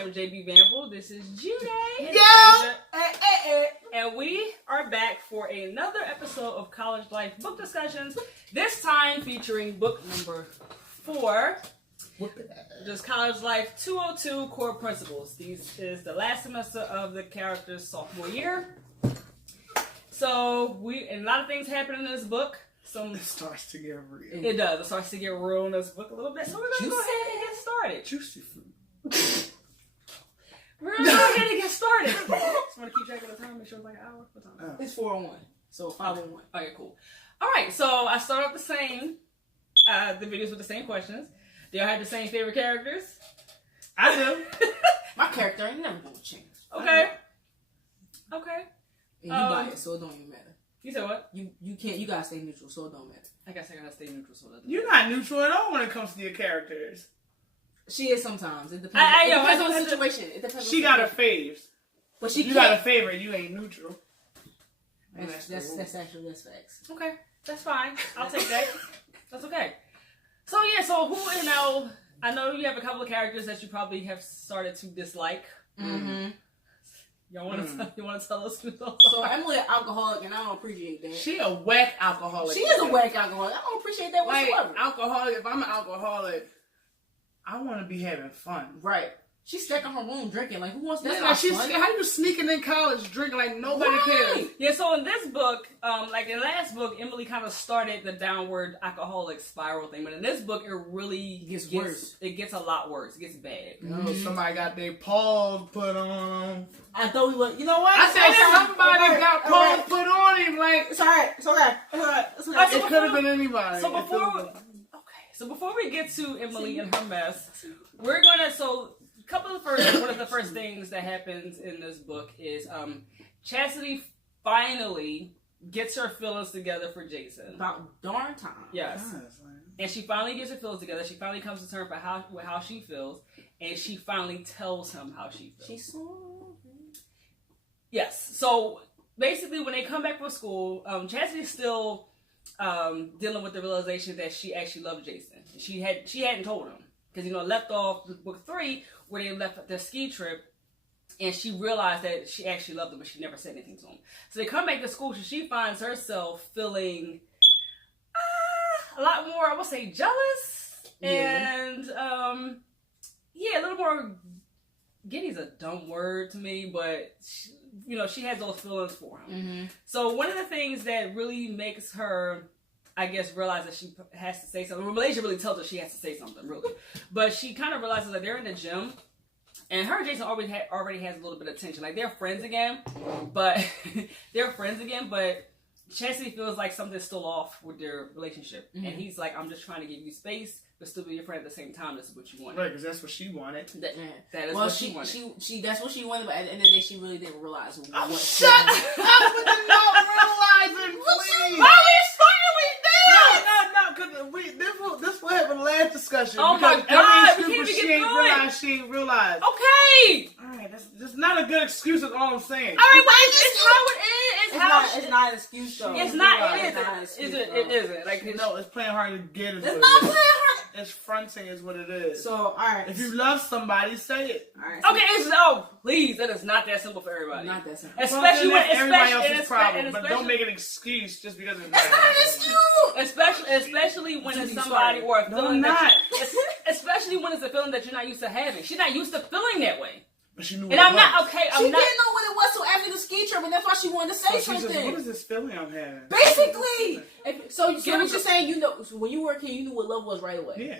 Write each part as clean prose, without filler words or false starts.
am JB Vanville. This is Jude. And we are back for another episode of College Life Book Discussions. This time featuring book number 4. Just College Life 202 Core Principles. This is the last semester of the character's sophomore year. So a lot of things happen in this book. It starts to get real. It does. It starts to get real in this book a little bit. So we're going to go ahead and get started. Juicy fruit. We're going to go ahead and get started. Just want to keep track of the time. Make sure it's like an hour. What time? It's 4:01. So 5:01. Okay, cool. All right. So I start off the same. The videos with the same questions. Do y'all have the same favorite characters? I do. My character ain't never gonna change. Okay. And you biased, so it don't even matter. You said what? You can't. You gotta stay neutral, so it don't matter. I guess I gotta stay neutral so that. You're not neutral at all when it comes to your characters. She is sometimes. It depends. It depends on the situation. It depends. She got her faves, but she. You got a favorite. You ain't neutral. That's facts. Okay, that's fine. I'll take that. That's okay. So yeah, who I know you have a couple of characters that you probably have started to dislike. Mm-hmm. Y'all want to tell us who those So are? Emily an alcoholic, and I don't appreciate that. She a whack alcoholic. She is a whack alcoholic. I don't appreciate that whatsoever. Alcoholic. If I'm an alcoholic, I want to be having fun. Right. She's stuck in her room drinking. Like, who wants that? How you sneaking in college drinking like nobody cares? Yeah, so in this book, like in the last book, Emily kind of started the downward alcoholic spiral thing. But in this book, it really gets worse. It gets a lot worse. It gets bad. Somebody got their paws put on them. I thought we were. You know what? I said somebody got paws put on him. Like, it's alright. It's okay. It could have been anybody. So before we get to Emily and her mess, we're gonna one of the first things that happens in this book is Chastity finally gets her feelings together for Jason. About darn time. Yes. And she finally gets her feelings together. She finally comes to terms with how she feels, and she finally tells him how she feels. She's so... Yes. So basically, when they come back from school, Chastity's still dealing with the realization that she actually loved Jason. She hadn't told him because left off book 3 where they left their ski trip, and she realized that she actually loved him, but she never said anything to him. So they come back to school, so she finds herself feeling a lot more, I would say, jealous, and a little more. Giddy's a dumb word to me, but she has those feelings for him. Mm-hmm. So one of the things that really makes her, I guess, realize that she has to say something. Malaysia really tells her she has to say something, really. But she kind of realizes that they're in the gym, and her and Jason already has a little bit of tension. Like, they're friends again, but Chastity feels like something's still off with their relationship. Mm-hmm. And he's like, I'm just trying to give you space, but still be your friend at the same time. This is what you wanted. Right, because that's what she wanted. That is what she wanted. That's what she wanted, but at the end of the day, she really didn't realize what shut up with the not realizing, please. Why are we starting with this? No, because this will have a last discussion. Oh my God, we can't even she get ain't through realized. it. She ain't realized. Okay. All right, that's not a good excuse. Is all I'm saying. All right, well, it's how it is. It's not an excuse, though. It's not. It isn't. It isn't. Like, it's playing hard to get. It's not playing hard. It's fronting is what it is. So, all right. If you love somebody, say it. All right. Okay, please, that is not that simple for everybody. Not that simple. Especially when everybody else's problem. But don't make an excuse just because it's not an excuse. Especially when it's somebody or a feeling especially when it's a feeling that you're not used to having. She's not used to feeling that way. But she knew. And I'm not okay. She didn't know what it was till after the ski trip, and that's why she wanted to say something. Says, what is this feeling I'm having? Basically. So what you're saying, when you were a kid, you knew what love was right away. Yeah.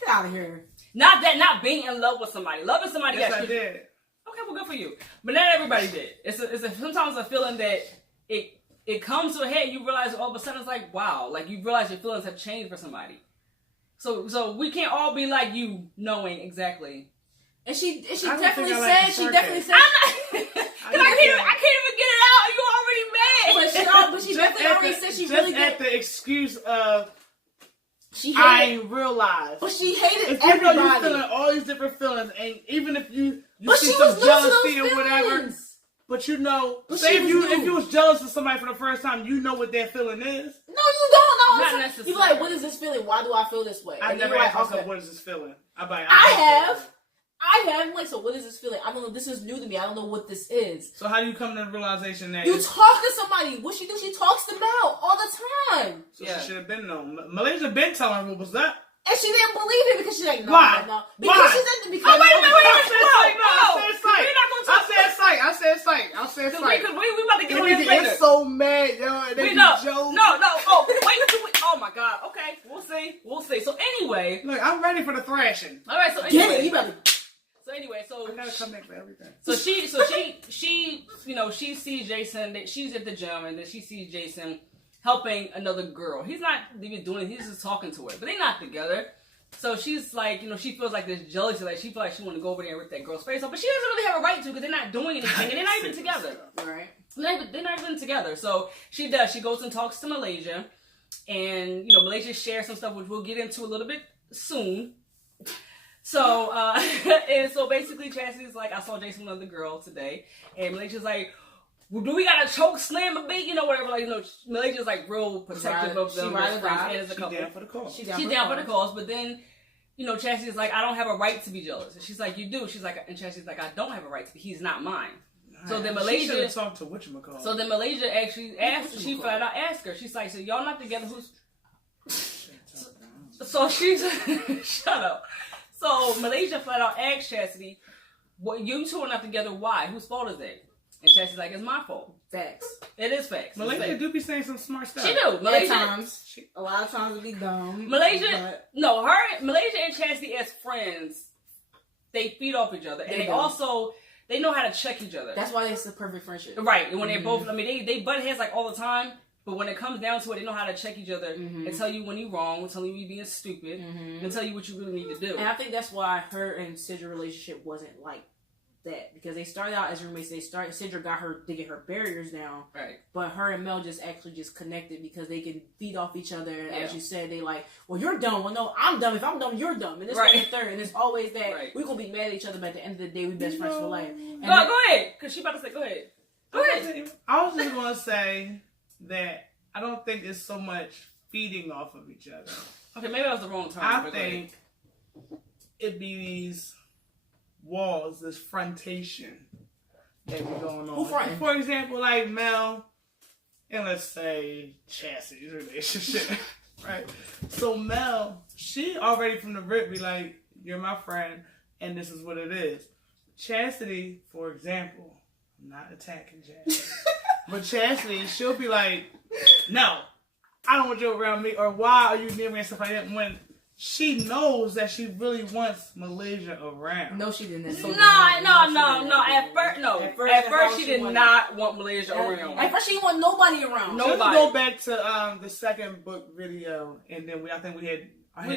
Get out of here. Not being in love with somebody. Loving somebody. Yes, I did. Okay, well, good for you. But not everybody did. It's sometimes a feeling that it comes to a head. You realize all of a sudden it's like, wow, like you realize your feelings have changed for somebody. So we can't all be like you, knowing exactly. And she definitely said. I can't even get it out. You already mad. But she definitely already said she really did. At the excuse of. I ain't realized. But she hated if everybody. You're feeling all these different feelings, and even if you see some jealousy or whatever, but say if you was jealous of somebody for the first time, you know what that feeling is. No, you don't know. Not necessarily. You're like, what is this feeling? Why do I feel this way? I never asked myself, what is this feeling? I have. I have like, so what is this feeling? I don't know. This is new to me. I don't know what this is. So how do you come to the realization that you talk to somebody? What she do? She talks to Mel all the time. So she should have been known. Malaysia been telling her what was up. And she didn't believe it because she's like, no, Why? no. Because Why? she said, because wait a minute. I said psych. We about to get on this later. It's so mad, yo. They No. Oh, wait. Oh my God. Okay, we'll see. So anyway, look, I'm ready for the thrashing. All right. So get anyway, it. You better. So anyway, I gotta come back for everything. So she, she sees Jason. That she's at the gym, and then she sees Jason helping another girl. He's not even doing it. He's just talking to her, but they're not together. So she's like, she feels like this jealousy. Like she feels like she want to go over there and rip that girl's face off, but she doesn't really have a right to because they're not doing anything, and they're not even together. Right? They're not even together. So she does. She goes and talks to Malaysia, and Malaysia shares some stuff, which we'll get into a little bit soon. So, and so basically Chastity's like, I saw Jason with another girl today, and Malaysia's like, well, do we gotta choke slam a bit, whatever, Malaysia's like real protective of them as friends, as a couple. Down for the cause. She's down for the cause, but then, Chastity's like, I don't have a right to be jealous. And she's like, you do. She's like, and Chastity's like, I don't have a right to be, he's not mine. So then Malaysia talked to whatchamacallit. So then Malaysia actually asked, she flat out asked her, she's like, so y'all not together, so she's, shut up. So Malaysia flat out asked Chastity, well, you two are not together, why? Whose fault is it? And Chastity's like, it's my fault. Facts. It is facts. Malaysia do be saying some smart stuff. She do. Malaysia, at times. A lot of times it be dumb. Malaysia and Chastity as friends, they feed off each other. And they also, they know how to check each other. That's why it's the perfect friendship. Right. And when they're both, they butt heads like all the time. But when it comes down to it, they know how to check each other and tell you when you're wrong, and tell you when you're being stupid, and tell you what you really need to do. And I think that's why her and Sidra relationship wasn't like that. Because they started out as roommates. Sidra got her to get her barriers down. Right. But her and Mel just connected because they can feed off each other. And as you said, they like, well, you're dumb. Well, no, I'm dumb. If I'm dumb, you're dumb. And this and third. And it's always that we're going to be mad at each other, but at the end of the day, we best friends for life. And go ahead. Because she about to say, go ahead. Go ahead. I was just going to say that I don't think it's so much feeding off of each other. Okay, maybe that was the wrong term. I think it'd be these walls, this frontation that be going on. Who fronting? For example, like Mel and let's say Chastity's relationship, right? So Mel, she already from the rip be like, you're my friend and this is what it is. Chastity, for example, I'm not attacking Chastity. But Chastity, she'll be like, no, I don't want you around me, or why are you near me and stuff like that, when she knows that she really wants Malaysia around. No, she didn't. No. At first, she did not want Malaysia around. At first, she didn't want nobody around. Let's go back to the second book video, and then I think we had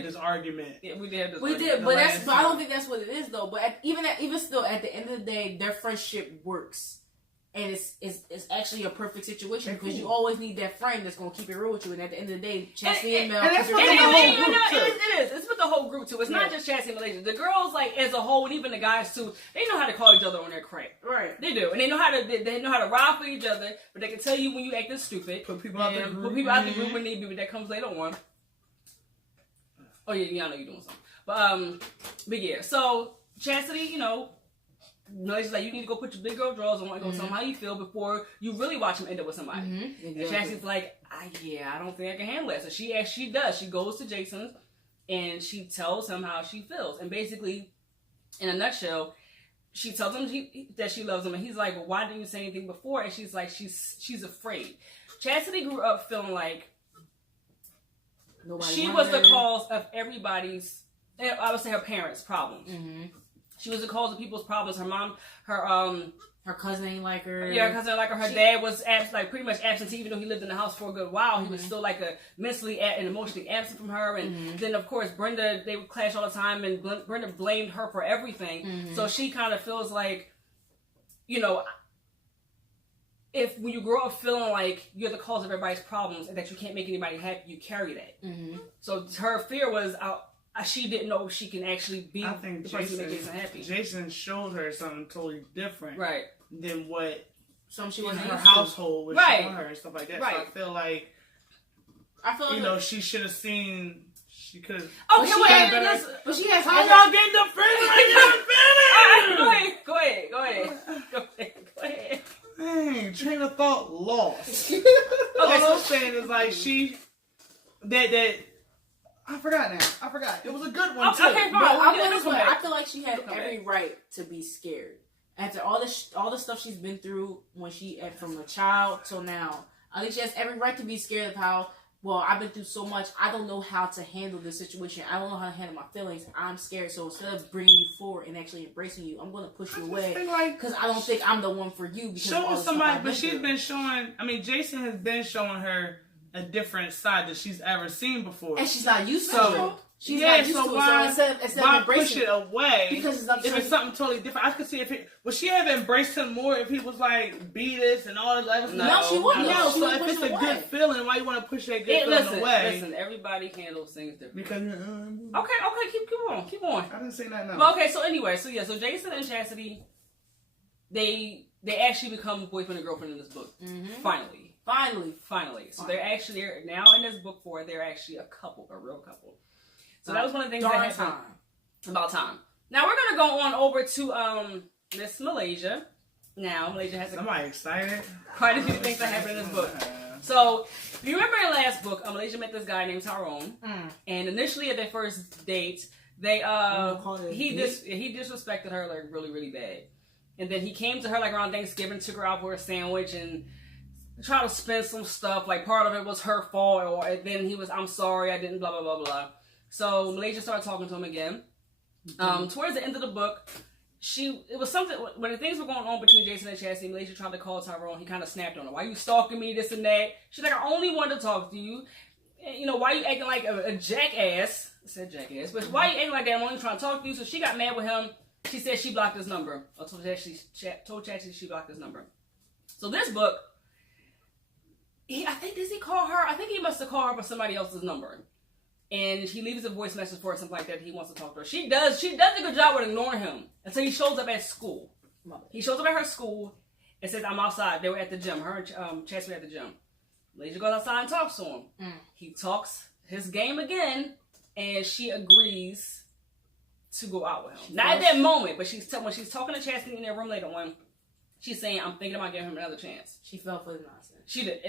this argument. Yeah, we did. But I don't think that's what it is though. But even still, at the end of the day, their friendship works. And it's actually a perfect situation because you always need that friend that's gonna keep it real with you. And at the end of the day, Chastity and Mel. It is. It's with the whole group too. It's not just Chastity and Malaysia. The girls, like as a whole, and even the guys too, they know how to call each other on their crap. Right. They do, and they know how to ride for each other. But they can tell you when you acting stupid. Put people out the group. Put people out the group when they do. That comes later on. Oh yeah, I know you're doing something. But yeah. So Chastity, Malaysia's like, you need to go put your big girl drawers on and go tell them how you feel before you really watch him end up with somebody. Exactly. And Chastity's like, I don't think I can handle it. So she does. She goes to Jason's and she tells him how she feels. And basically, in a nutshell, she tells him that she loves him. And he's like, well, why didn't you say anything before? And she's like, she's afraid. Chastity grew up feeling like she was the cause of everybody's, I would say her parents' problems. She was the cause of people's problems. Her mom, her cousin ain't like her. Yeah, her cousin ain't like her. Her dad was pretty much absent, even though he lived in the house for a good while. He was still mentally and emotionally absent from her. And then, of course, Brenda, they would clash all the time, and Brenda blamed her for everything. So she kind of feels like, if when you grow up feeling like you're the cause of everybody's problems and that you can't make anybody happy, you carry that. So her fear was she didn't know she can actually be the person who makes Jason happy. Jason showed her something totally different, than what she was in her household was showing her and stuff like that. So I feel like she should have seen. She could have. Okay, but she has. How y'all getting defended? Go ahead. Dang, train of thought lost. Okay, All I'm saying is like that I forgot now. I forgot. It was a good one too. Okay, But fine. I'm going this way. I feel like she had Come every back. right to be scared after all the stuff she's been through when from a child till now. I think she has every right to be scared of how. Well, I've been through so much. I don't know how to handle this situation. I don't know how to handle my feelings. I'm scared. So instead of bringing you forward and actually embracing you, I'm going to push you away because I don't think I'm the one for you. Because showing somebody, but she's been showing. I mean, Jason has been showing her a different side that she's ever seen before, and she's not used to it. She's yeah, not used so to why, it. So instead why of embracing push it away? because if it's something totally different, I could see would she have embraced him more if he was like beat us and all this other stuff? No, she wouldn't. No, She so would if push it's it a away. good feeling, why you want to push that good feeling away? Listen, everybody handles things differently. Because Okay, keep on. I didn't say that. No. But okay, so anyway, so Jason and Chastity, they actually become boyfriend and girlfriend in this book. Mm-hmm. Finally. So they're now in this book 4. They're actually a real couple. So that was one of the things that happened. About time. Now we're gonna go on over to Miss Malaysia. Now Malaysia has Somebody excited. quite a few things that happened in this book. So if you remember in the last book, Malaysia met this guy named Tyrone, and initially at their first date, they he disrespected her like really, really bad. And then he came to her like around Thanksgiving, took her out for a sandwich, and tried to spin some stuff. Like part of it was her fault, or then he was, I'm sorry, I didn't, blah blah blah blah. So Malaysia started talking to him again. Towards the end of the book, it was something when things were going on between Jason and Chastity. Malaysia tried to call Tyrone. He kind of snapped on her. Why you stalking me? This and that. She's like, I only wanted to talk to you. You know, why you acting like a jackass? I said jackass, but why you acting like that? I'm only trying to talk to you. So she got mad with him. She said she blocked his number. I told Chastity she blocked his number. So this book, does he call her? I think he must have called her for somebody else's number. And he leaves a voice message for her, something like that. He wants to talk to her. She does a good job with ignoring him until he shows up at school. He shows up at her school and says, I'm outside. They were at the gym. Her and Chastity were at the gym. Malaysia goes outside and talks to him. He talks his game again, and she agrees to go out with him. Not at that moment, but when she's talking to Chastity in their room later on, she's saying, I'm thinking about giving him another chance. She fell for the nonsense. She did.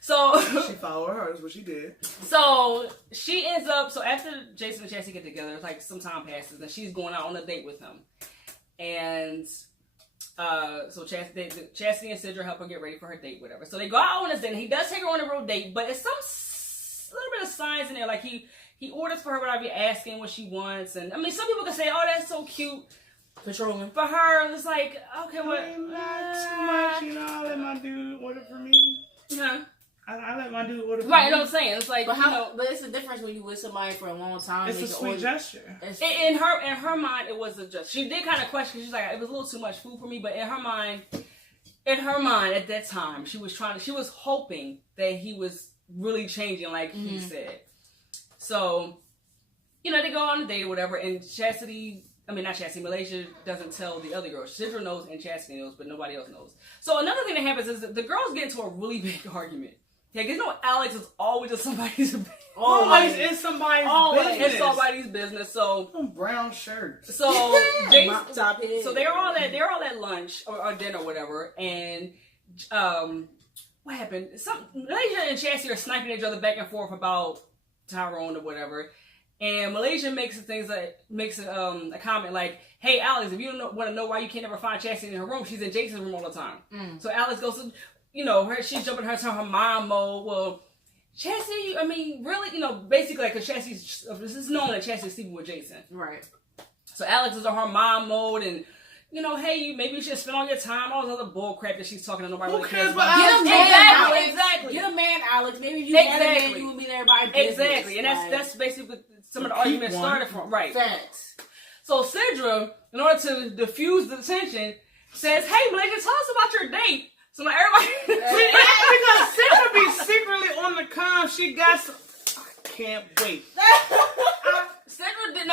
So she followed her. That's what she did. So she ends up. So after Jason and Chastity get together, it's like some time passes, and she's going out on a date with him. And so Chastity and Sidra help her get ready for her date, whatever. So they go out on this date. And he does take her on a real date, but it's some little bit of signs in there, like he orders for her without even asking what she wants. And I mean, some people can say, "Oh, that's so cute." Patrolling. For her, it's like, okay, what? Not too much, you know. I let my dude order for me. Yeah. I let my dude order for Right, me. you know what I'm saying? It's like, but it's the difference when you with somebody for a long time. It's a sweet gesture. In her mind, it wasn't just. She did kind of question. She's like, it was a little too much food for me. But in her mind, at that time, she was hoping that he was really changing, like he said. So, you know, they go on a date or whatever, and Malaysia doesn't tell the other girls. Sidra knows and Chastity knows, but nobody else knows. So another thing that happens is that the girls get into a really big argument. Yeah, because you know Alex is always in somebody's business. Always in somebody's business. In somebody's business. So brown shirt. So Jason, top head. So they're all at lunch or dinner or whatever, and what happened? Malaysia and Chastity are sniping each other back and forth about Tyrone or whatever. And Malaysia makes a comment like, "Hey Alex, if you don't want to know why you can't ever find Chastity in her room, she's in Jason's room all the time." So Alex goes to, she's jumping to her mom mode. Well, Chastity, I mean, really, basically, like, because Chastity's, this is known that Chastity's sleeping with Jason, right? So Alex is on her mom mode, and hey, maybe you should spend all your time, all this other bull crap that she's talking to nobody. Who cares about. Alex? Exactly. Get a man, Alex. Maybe you had a man, you would be there by business. Exactly, and that's basically some of the arguments started from. Right. Facts. So Sidra, in order to diffuse the tension, says, "Hey, Malaysia, tell us about your date." So now everybody, because Sidra be secretly on the com. She got some. I can't wait. Sidra did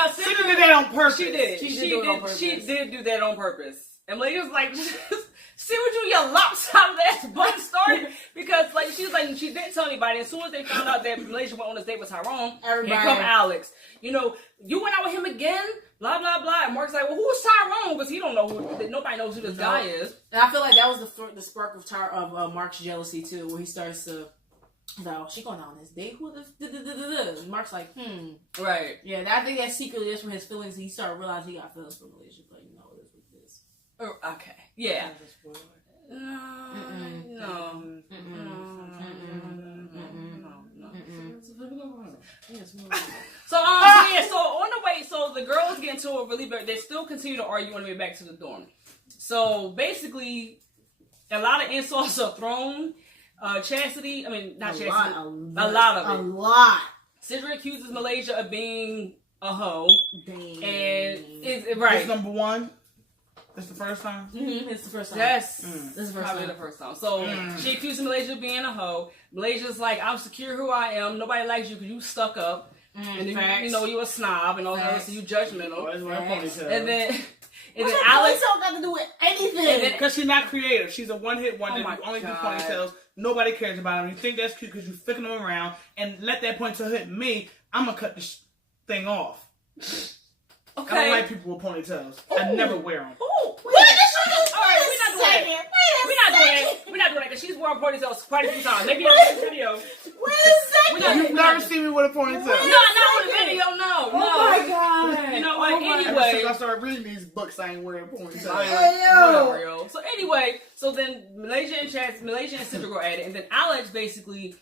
that on purpose. She did. She did do that on purpose. And Malaysia was like, "See what your lopsided ass butt started," because like she's like she didn't tell anybody. As soon as they found out that Malaysia went on this date with Tyrone, Everybody. here come Alex. You know, you went out with him again. Blah blah blah. And Mark's like, well, who's Tyrone? Because he don't know who. Nobody knows who this guy is. And I feel like that was the spark of Mark's jealousy too, where he starts to. He's like, oh, she going out on this date? Who the Mark's like, Right. Yeah, I think that secretly is from his feelings. He started realizing he got feelings for Malaysia. Like, you know, it is what it is. Okay. Yeah. So on the way, so the girls get into it really bad. They still continue to argue on the way back to the dorm. So basically, a lot of insults are thrown. Chastity, I mean, not Chastity, a lot of it. A lot. Sidra accuses Malaysia of being a hoe. Dang. And it's right. It's number one. It's the first time? Mm-hmm. It's the first time. Yes. This is the first Probably time. the first time. So she accused Malaysia of being a hoe. Malaysia's like, I'm secure who I am. Nobody likes you because you stuck up. And then, you know, you a snob and all that, so you judgmental. And then Alex got to do with anything. Because she's not creative. She's a one-hit wonder. Oh You only do ponytails. Nobody cares about them. You think that's cute because you're flicking them around. And let that ponytail hit me. I'm going to cut this thing off. Okay. I don't like people with ponytails. I never wear them. All right, we're not doing that because she's worn ponytails quite a few times. Maybe on this video. Wait a second. You've never seen me with a ponytail. No, not on the video. No. Oh my god. You know what? Ever since Anyway. I started reading these books, I ain't wearing ponytails. Whatever, yo. So anyway, so then Malaysia and Sidra go at it, and then Alex basically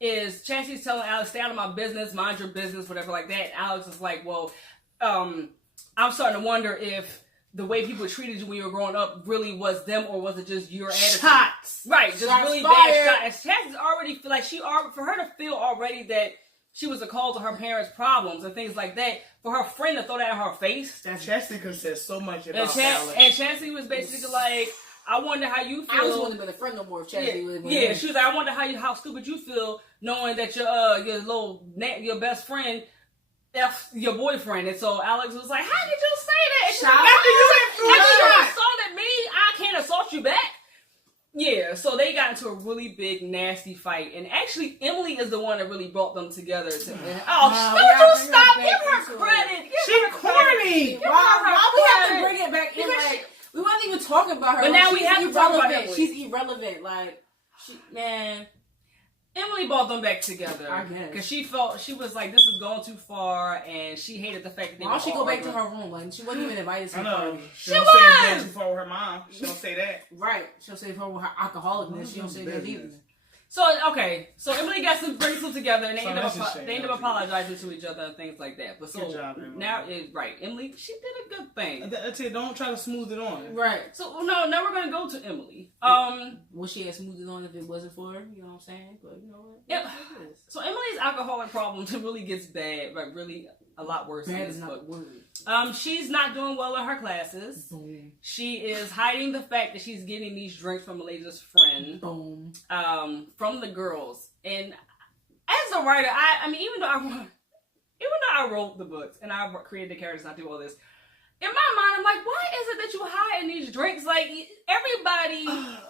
is Chastity's telling Alex, stay out of my business, mind your business, whatever like that. Alex is like, well, I'm starting to wonder if the way people treated you when you were growing up really was them, or was it just your attitude? Shots. Right, just Shots really fired. bad shots. And Chastity's already feel like for her to feel already that she was the cause of her parents' problems and things like that, for her friend to throw that in her face. Chastity could say so much about And Alex. Chastity was basically like, I wonder how you feel. Alex wouldn't have been a friend no more if Chastity would have been. Yeah, she was like, I wonder how stupid you feel knowing that your best friend F your boyfriend. And so Alex was like, how did you say that? And she's like, after you assaulted me, I can't assault you back. Yeah, so they got into a really big, nasty fight. And actually, Emily is the one that really brought them together. Don't you stop. Give her credit. She's corny. Why we have to bring it back in? Like, we weren't even talking about her. But now we have to talk about Emily. She's irrelevant. Like, Emily brought them back together. I guess. Because she was like, this is going too far, and she hated the fact that they why don't she go back to her room? Like, she wasn't even invited to the party. She don't say it's going too far with her mom. She don't say that. Right. She'll say for her alcoholicness. She don't say that either. So Emily got some brings them together, and they end up apologizing to each other and things like that. But good job, Emily. Now Emily, she did a good thing. That's it. Don't try to smooth it on. Right. So now we're gonna go to Emily. Would she have smoothed it on if it wasn't for her? You know what I'm saying? But you know what? Yeah. So Emily's alcoholic problem really gets bad, but really a lot worse. Bad is not the word. She's not doing well in her classes. Boom. She is hiding the fact that she's getting these drinks from Malaysia's friend. Boom. From the girls. And as a writer, I mean, even though I wrote the books and I created the characters and I do all this, in my mind, I'm like, why is it that you hiding these drinks? Like, everybody,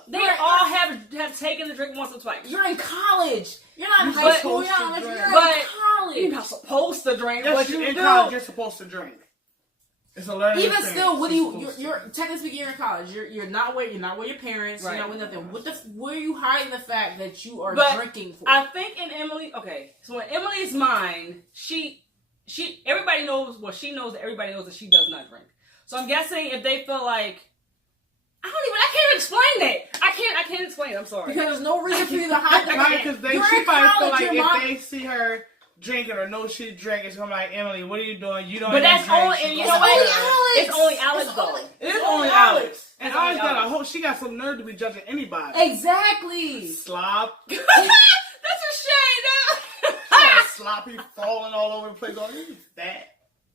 they all have taken the drink once or twice. You're in college. You're not in high school. You're in college. You're not supposed to drink. Yes, But you're you in do. college. You're supposed to drink. It's a learning Even experience. still, what do you're technically speaking, you're in college. You're not with your parents. Right. You're not with nothing. Where are you hiding the fact that you are drinking for? I think in Emily, so in Emily's mind, she everybody knows, well, she knows that everybody knows that she does not drink. So I'm guessing if they feel like, I can't explain that. I can't explain it. I'm sorry. Because there's no reason for you to hide the Right, because she probably feel like if they see her drinking or know she drinking, it's gonna be like, Emily, what are you doing? You don't. But that's only, and you know what? It's only Alex though. It is only Alex. And Alex got a whole. She got some nerve to be judging anybody. Exactly. Slob. That's a shame. Sloppy, falling all over the place. Going, this is fat.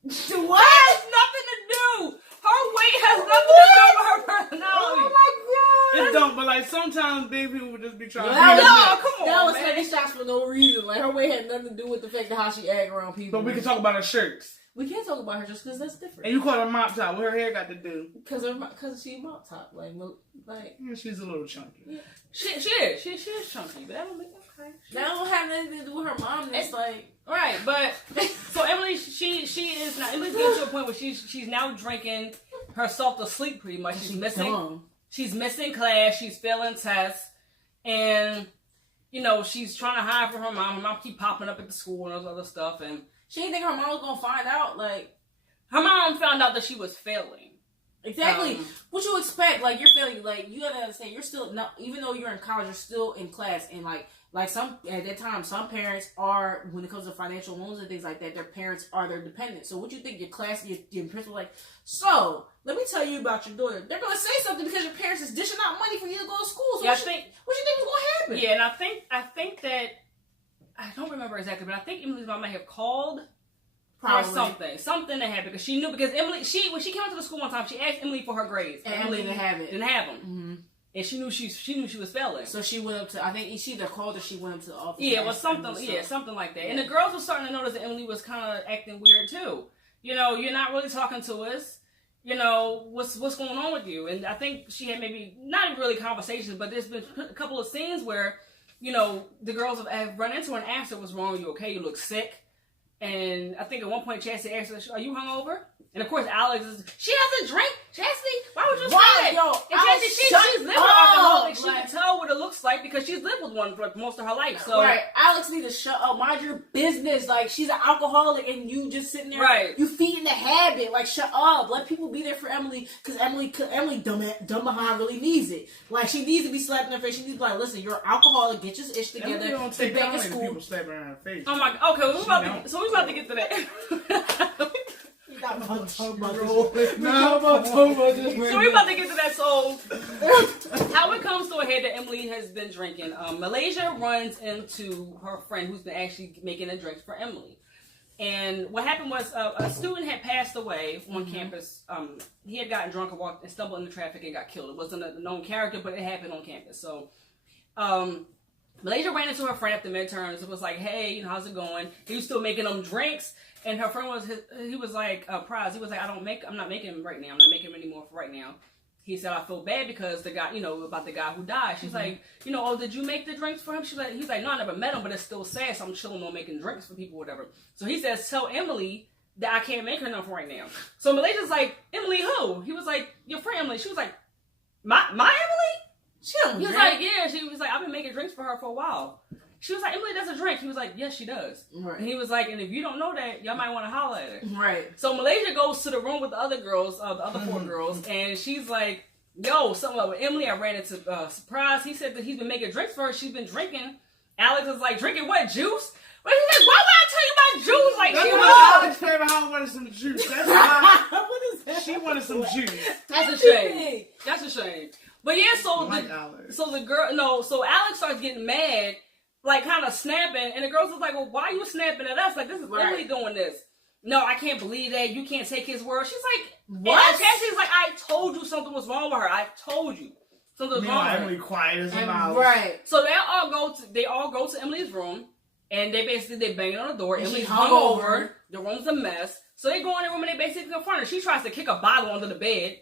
What? Has nothing to do. Her weight has nothing to do with her personality. Oh my god. It don't, but like sometimes big people would just be trying to. Come on, that was man. taking shots for no reason. Like her weight had nothing to do with the fact of how she act around people. But we can talk about her shirts. We can't talk about her just because that's different. And you call her mop top. What her hair got to do? Because she mop top. Like Yeah, she's a little chunky. She is. she is chunky, but that don't make okay. That don't have anything to do with her mom. It's like right, but so Emily, she is now. Emily's getting to a point where she's now drinking herself to sleep pretty much. She's missing. She's missing class. She's failing tests, and she's trying to hide from her mom. Her mom keep popping up at the school and all this other stuff, and she didn't think her mom was gonna find out. Like her mom found out that she was failing. Exactly. What you expect? Like you're failing. Like you gotta understand. You're still not. Even though you're in college, you're still in class. And like some at that time, some parents are, when it comes to financial loans and things like that, their parents are their dependents. So what you think your class, your principal, like, so let me tell you about your daughter. They're gonna say something because your parents is dishing out money for you to go to school. So yeah, what you think was gonna happen? Yeah, and I think that I don't remember exactly, but I think Emily's mom might have called. Probably. Or something that happened because she knew, because Emily, when she came into the school one time, she asked Emily for her grades, and Emily didn't have them, mm-hmm. And she knew she was failing. So she went up to, I think she either called or she went up to the office. Yeah, it was something like that. Yeah. And the girls were starting to notice that Emily was kind of acting weird too. You're not really talking to us. What's going on with you? And I think she had maybe not really conversations, but there's been a couple of scenes where the girls have run into her and asked her, "What's wrong? Are you okay? You look sick." And I think at one point Chastity asked her, "Are you hungover?" And of course Alex is, "She doesn't drink. Chastity, why would you say that?" Yo, and Chastity, she's lived with alcoholic. She can tell what it looks like because she's lived with one for most of her life. So right, Alex needs to shut up. Mind your business. Like, she's an alcoholic and you just sitting there. Right. You feeding the habit. Like, shut up. Let people be there for Emily, because Emily dumb behind really needs it. Like, she needs to be slapped in her face. She needs to be like, "Listen, you're an alcoholic. Get your ish together. Emily don't take back to school." People slapping her in her face. Oh my. Okay, we're about to get to that. So we're about to get to that. So how it comes to a head that Emily has been drinking. Malaysia runs into her friend who's been actually making the drinks for Emily. And what happened was a student had passed away on campus. He had gotten drunk and stumbled into traffic and got killed. It wasn't a known character, but it happened on campus. So Malaysia ran into her friend after midterms. It was like, "Hey, how's it going?" He was still making them drinks. And her friend he was like, Prize. He was like, I'm not making them right now. I'm not making them anymore for right now. He said, "I feel bad because the guy, about the guy who died." She's like, "Oh, did you make the drinks for him?" He's like, "No, I never met him, but it's still sad. So I'm chilling on making drinks for people, whatever." So he says, "Tell Emily that I can't make her nothing right now." So Malaysia's like, "Emily who?" He was like, "Your friend Emily." She was like, My Emily? She don't drink. He was like, "Yeah." She was like, "I've been making drinks for her for a while." She was like, "Emily doesn't drink." He was like, "Yes, she does." Right. And he was like, "And if you don't know that, y'all might want to holler at her." Right. So Malaysia goes to the room with the other girls, the other 4 girls, and she's like, "Yo, something up with Emily. I ran into Surprise. He said that he's been making drinks for her. She's been drinking." Alex is like, "Drinking what, juice?" But he's like, "Why would I tell you about juice?" Like, that's she why Alex favorite house wanted some juice. That's why. What is that? She wanted some juice. That's a shame. That's a shame. But yeah, so Alex starts getting mad, like kind of snapping, and the girls was like, "Well, why are you snapping at us? Like, this is Emily doing this." "No, I can't believe that. You can't take his word." She's like, "What?" Chastity's like, "I told you something was wrong with her. I told you something was wrong with her." Emily quiet as a mouse. Right. So they all go to Emily's room, and they banging on the door. And Emily's hungover. The room's a mess. So they go in the room and they basically confront her. She tries to kick a bottle under the bed.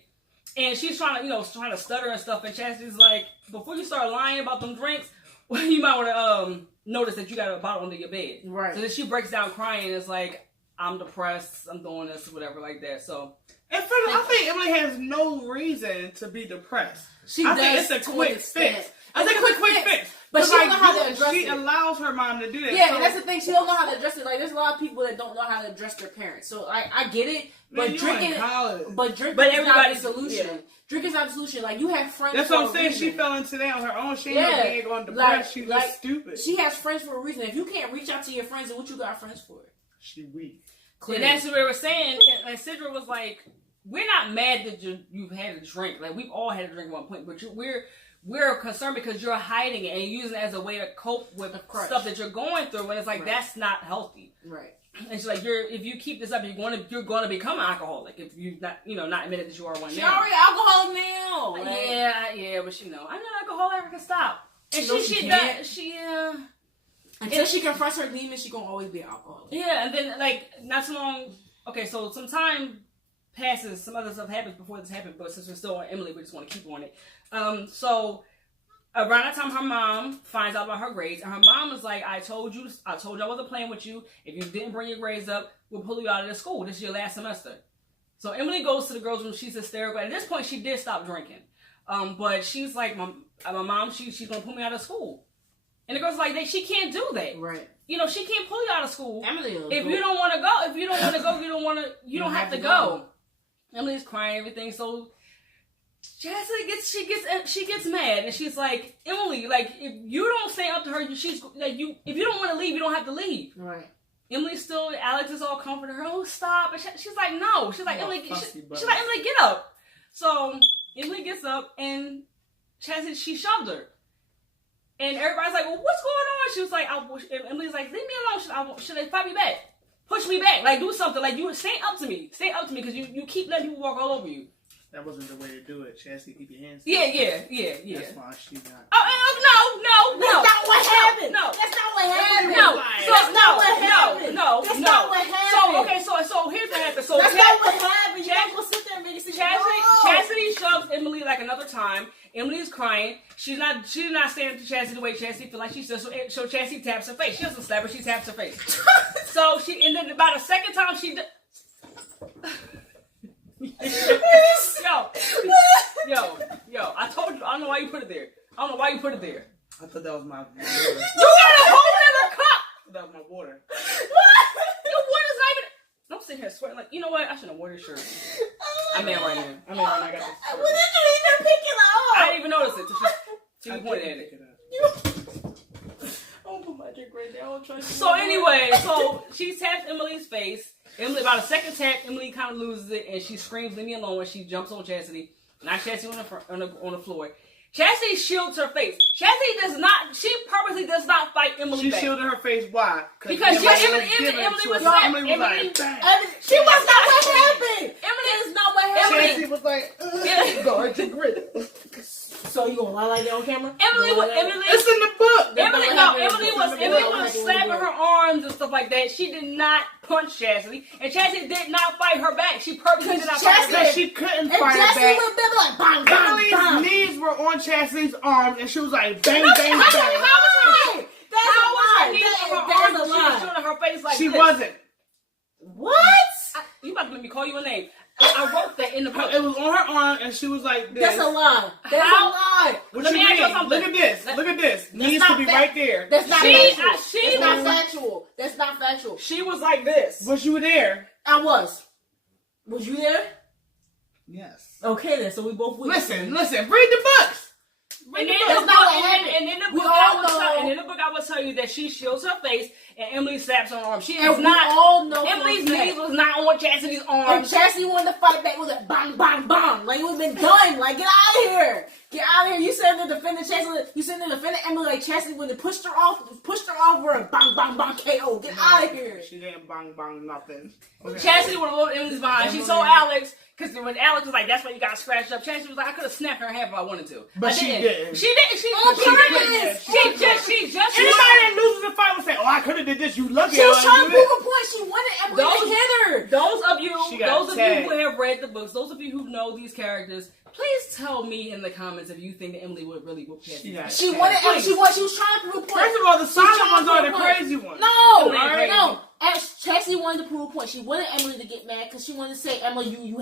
And she's trying to stutter and stuff. And Chastity's like, "Before you start lying about them drinks, well, you might want to notice that you got a bottle under your bed." Right. So then she breaks down crying and is like, "I'm depressed. I'm doing this," or whatever like that. So, and I think Emily has no reason to be depressed. I think it's a quick fix. I think it's a quick fix. But she don't know how to address it. She allows her mom to do that. Yeah, and that's the thing. She don't know how to address it. Like, there's a lot of people that don't know how to address their parents. So I get it. But drinking is not the solution. Yeah. Drinking's not the solution. Like, you have friends. That's what I'm saying. She fell into that on her own. She ain't going depressed. She's just stupid. She has friends for a reason. If you can't reach out to your friends, then what you got friends for? She weak. Clearly. And that's what we were saying. And Sidra was like, "We're not mad that you've had a drink. Like, we've all had a drink at one point, but we're concerned because you're hiding it and you're using it as a way to cope with stuff that you're going through, and it's like, that's not healthy." Right. And she's like, if you keep this up, you're going to become an alcoholic if you not admitted that you are one. She's already alcoholic now. Yeah, but I'm not alcoholic. I can stop. And until she confronts her demons, she gonna always be an alcoholic. Yeah, and then like not too long. Okay, so some time passes. Some other stuff happens before this happened, but since we're still on Emily, we just want to keep on it. So around that time, her mom finds out about her grades, and her mom is like, I told you I wasn't playing with you. If you didn't bring your grades up, we'll pull you out of the school. This is your last semester. So Emily goes to the girls' room. She's hysterical. At this point, she did stop drinking. But she's like, my mom, she's going to pull me out of school. And the girls are like, she can't do that. Right. You know, she can't pull you out of school. Emily, if you don't want to go, you don't have to go. Emily's crying and everything. So Chastity gets mad, and she's like, Emily, like, if you don't stand up to her, she's like, if you don't want to leave, you don't have to leave. Right. Emily still, Alex is all comforting her. Oh, stop! And she's like, no. She's like, Emily, she's like, Emily, get up. So Emily gets up, and Chastity, she shoved her. And everybody's like, well, what's going on? She was like, Emily's like, leave me alone. Should they fight me back? Push me back. Like, do something. Like, you stand up to me. Stand up to me, because you keep letting people walk all over you. That wasn't the way to do it. Chastity, keep your hands. Yeah. That's why she got. No. That's not what happened. No. That's not what happened. No. That's not what happened. No. That's not what happened. So here's what happened. So that's not what happened. You don't go sit there and make it seem Chastity shoves Emily like another time. Emily is crying. She did not stand up to Chastity the way Chastity feel like she does. So Chastity taps her face. She doesn't slap her. She taps her face. And then about the second time she. Yo, I told you, I don't know why you put it there. I thought that was my water. You got a whole other cup! That was my water. What? Your water's not even... Don't sit here sweating like, you know what? I shouldn't have worn this shirt. I'm mad right now. I got this shirt. When did you even pick it up? I didn't even notice it till she pointed at it. I'm gonna put my drink right there. So anyway, she taps Emily's face. Emily, about a second tap, Emily kind of loses it, and she screams, leave me alone, when she jumps on Chastity. Not Chastity on the floor. Chastity shields her face. She purposely does not fight Emily back. She shielded her face, why? Because Emily was like, Emily was like, she was not what happened. Emily is not what happened. Chastity was like, go hurt your grit. So you gonna lie like that on camera? Emily, it's in the book. Emily was slapping her arms and stuff like that. She did not punch Chastity, and Chastity did not fight her back. She purposely did not fight her back. She couldn't fight her back. Went back like bang, bang, bang. Emily's knees were on Chastity's arms, and she was like bang, bang, bang. That's a lie. That's a lie. She was showing her face like she this. wasn't. What? You about to let me call you a name? I wrote that in the book. It was on her arm, and she was like this. That's a lie. That's a lie. What Let you me ask you mean? something. Look at this. Look at this. Knees could be right there. That's not factual. That's not factual. That's not factual. She was like this. Was you there? I was. Was you there? Yes. Okay then. So we both. Listen. Read the books. And then that's not what happened. And in the book, I will tell you that she shields her face and Emily slaps her arm. She is not. All know Emily's knees was not on Chastity's arm. And Chastity wanted to fight back with a bang, bang, bang. Like it would have been done. Like get out of here. Get out of here. You said the defendant Chastity. You said the defendant Emily like Chastity when they pushed her off for a bang, bang, bang KO. Get out of here. She didn't bang, bang nothing. Okay. Chastity would have whooped Emily's behind. She told Alex. Because when Alex was like, that's why you got scratched up, Chastity was like, I could have snapped her in half if I wanted to. But she didn't. She didn't. She just. Anybody that loses the fight would say, oh, I could have did this. You lucky. She was trying to prove a point. She wanted Emily to hit her. Those of you who have read the books, those of you who know these characters, please tell me in the comments if you think that Emily would really whoop Chastity. She wanted Emily. She was trying to prove a point. First of all, the silent ones are the crazy ones. No. Chastity wanted to prove a point. She wanted Emily to get mad because she wanted to say, Emily, you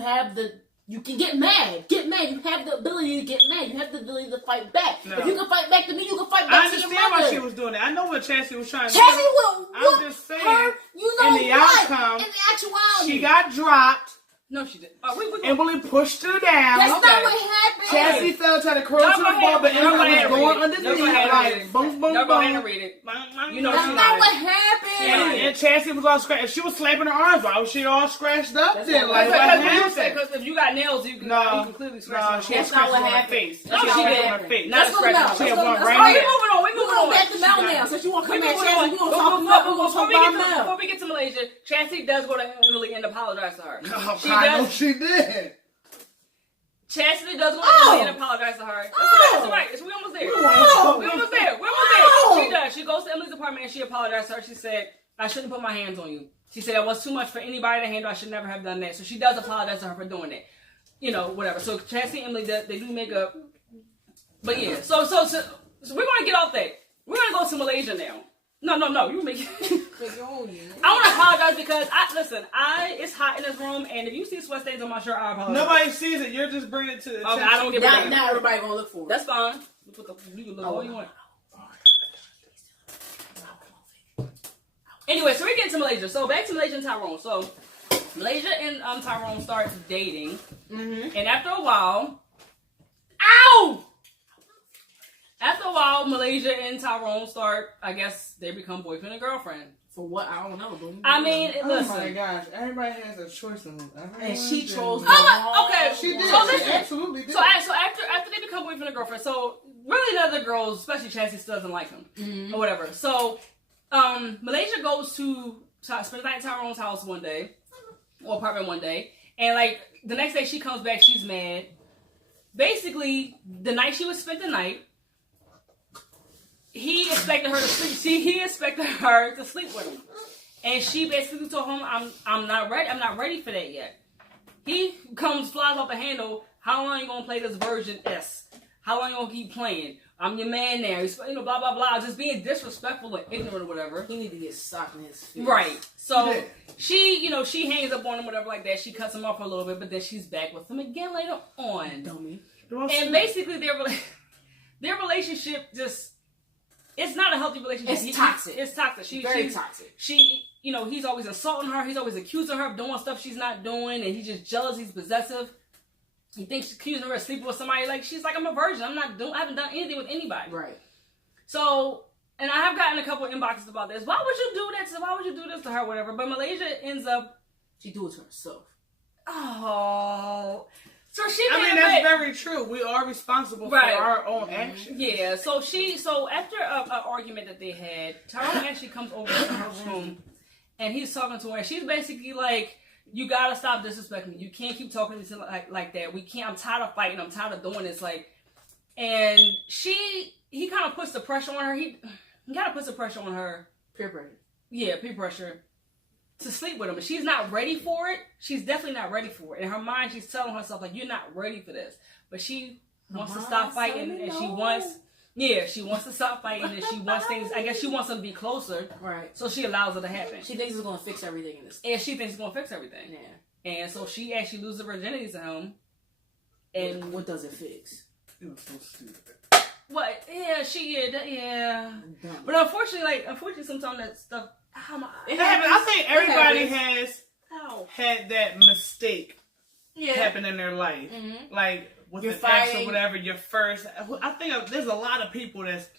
can get mad. Get mad. You have the ability to get mad. You have the ability to fight back. No. If you can fight back to me, you can fight back to your mother. I understand why she was doing that. I know what Chastity was trying to do. Chastity will I'm just saying, her, you know in the outcome, in the actuality. she got dropped. No, she didn't. Emily pushed her down. That's not what happened. Chastity fell, tried to curl to the ball, but Emily was going underneath, like, boom, boom, boom. Go ahead and read it. You know, that's not what happened. And Chastity was all scratched. If she was slapping her arms, why was she all scratched up then? Like, what happened? Because if you got nails, you can clearly scratch them. That's not what happened. No, she didn't. Let's go now. She had one right here. We're moving on. Back to Mel now. Since you want to come at Chastity, we're going to talk about Mel. Before we get to Malaysia, Chastity does go to Emily and apologize to her. I know she did. Chastity does go to Emily and apologize to her. That's all right. We almost there. We're almost there. She does. She goes to Emily's apartment and she apologized to her. She said, I shouldn't put my hands on you. She said, that was too much for anybody to handle. I should never have done that. So she does apologize to her for doing that. You know, whatever. So Chastity and Emily, they do make up. But yeah. So So we're gonna get off that. We're gonna go to Malaysia now. No, you make it. I want to apologize because it's hot in this room, and if you see sweat stains on my shirt, I apologize. Nobody sees it. You're just bringing it to the attention. I don't give a damn. Now everybody gonna look for it. That's fine. You can look all you want. Anyway, so we're getting to Malaysia. So back to Malaysia and Tyrone. So Malaysia and Tyrone start dating, and after a while, Malaysia and Tyrone start, I guess they become boyfriend and girlfriend. For what? I don't know. I mean, listen. Oh my gosh, everybody has a choice in them. And she chose. Okay, she did. So listen, she absolutely did. So after they become boyfriend and girlfriend, so really the other girls, especially Chassie, still doesn't like him or whatever. So Malaysia goes to spend the night at Tyrone's house one day, or apartment one day, and like the next day she comes back, she's mad. Basically, the night she would spend the night, he expected her to sleep. He expected her to sleep with him, and she basically told him, "I'm not ready. I'm not ready for that yet." He flies off the handle. How long you gonna play this version S? How long you gonna keep playing? I'm your man now. He's, blah blah blah. Just being disrespectful and ignorant or whatever. He need to get socked in his face. Right. So she hangs up on him, whatever like that. She cuts him off for a little bit, but then she's back with him again later on. Dummy. And basically their relationship just. It's not a healthy relationship. It's toxic. It's toxic. She's toxic. He's always assaulting her. He's always accusing her of doing stuff she's not doing, and he's just jealous. He's possessive. He thinks she's accusing her of sleeping with somebody. Like, she's like, I'm a virgin. I haven't done anything with anybody. Right. So, and I have gotten a couple of inboxes about this. Why would you do that? Why would you do this to her? Whatever. But Malaysia ends up. She do it to herself. Oh. So that's very true. We are responsible for our own actions. Yeah. So after an argument that they had, Tyrone actually comes over to her room, and he's talking to her. And she's basically like, "You gotta stop disrespecting me. You can't keep talking to me like that. We can't. I'm tired of fighting. I'm tired of doing this." And he kind of puts the pressure on her. He kind of puts the pressure on her. Peer pressure. Yeah, peer pressure. To sleep with him, but she's not ready for it. She's definitely not ready for it. In her mind, she's telling herself like, "You're not ready for this." But she wants to stop fighting, and she wants to stop fighting, and she wants things. I guess she wants them to be closer, right? So she allows it to happen. She thinks it's gonna fix everything in this. And she thinks it's gonna fix everything. Yeah. And so she actually loses her virginity to him. And what does it fix? It was so stupid. What? Yeah. But unfortunately, sometimes that stuff. I think everybody has had that mistake happen in their life. Mm-hmm. Like with the ex or whatever, your first. I think there's a lot of people that's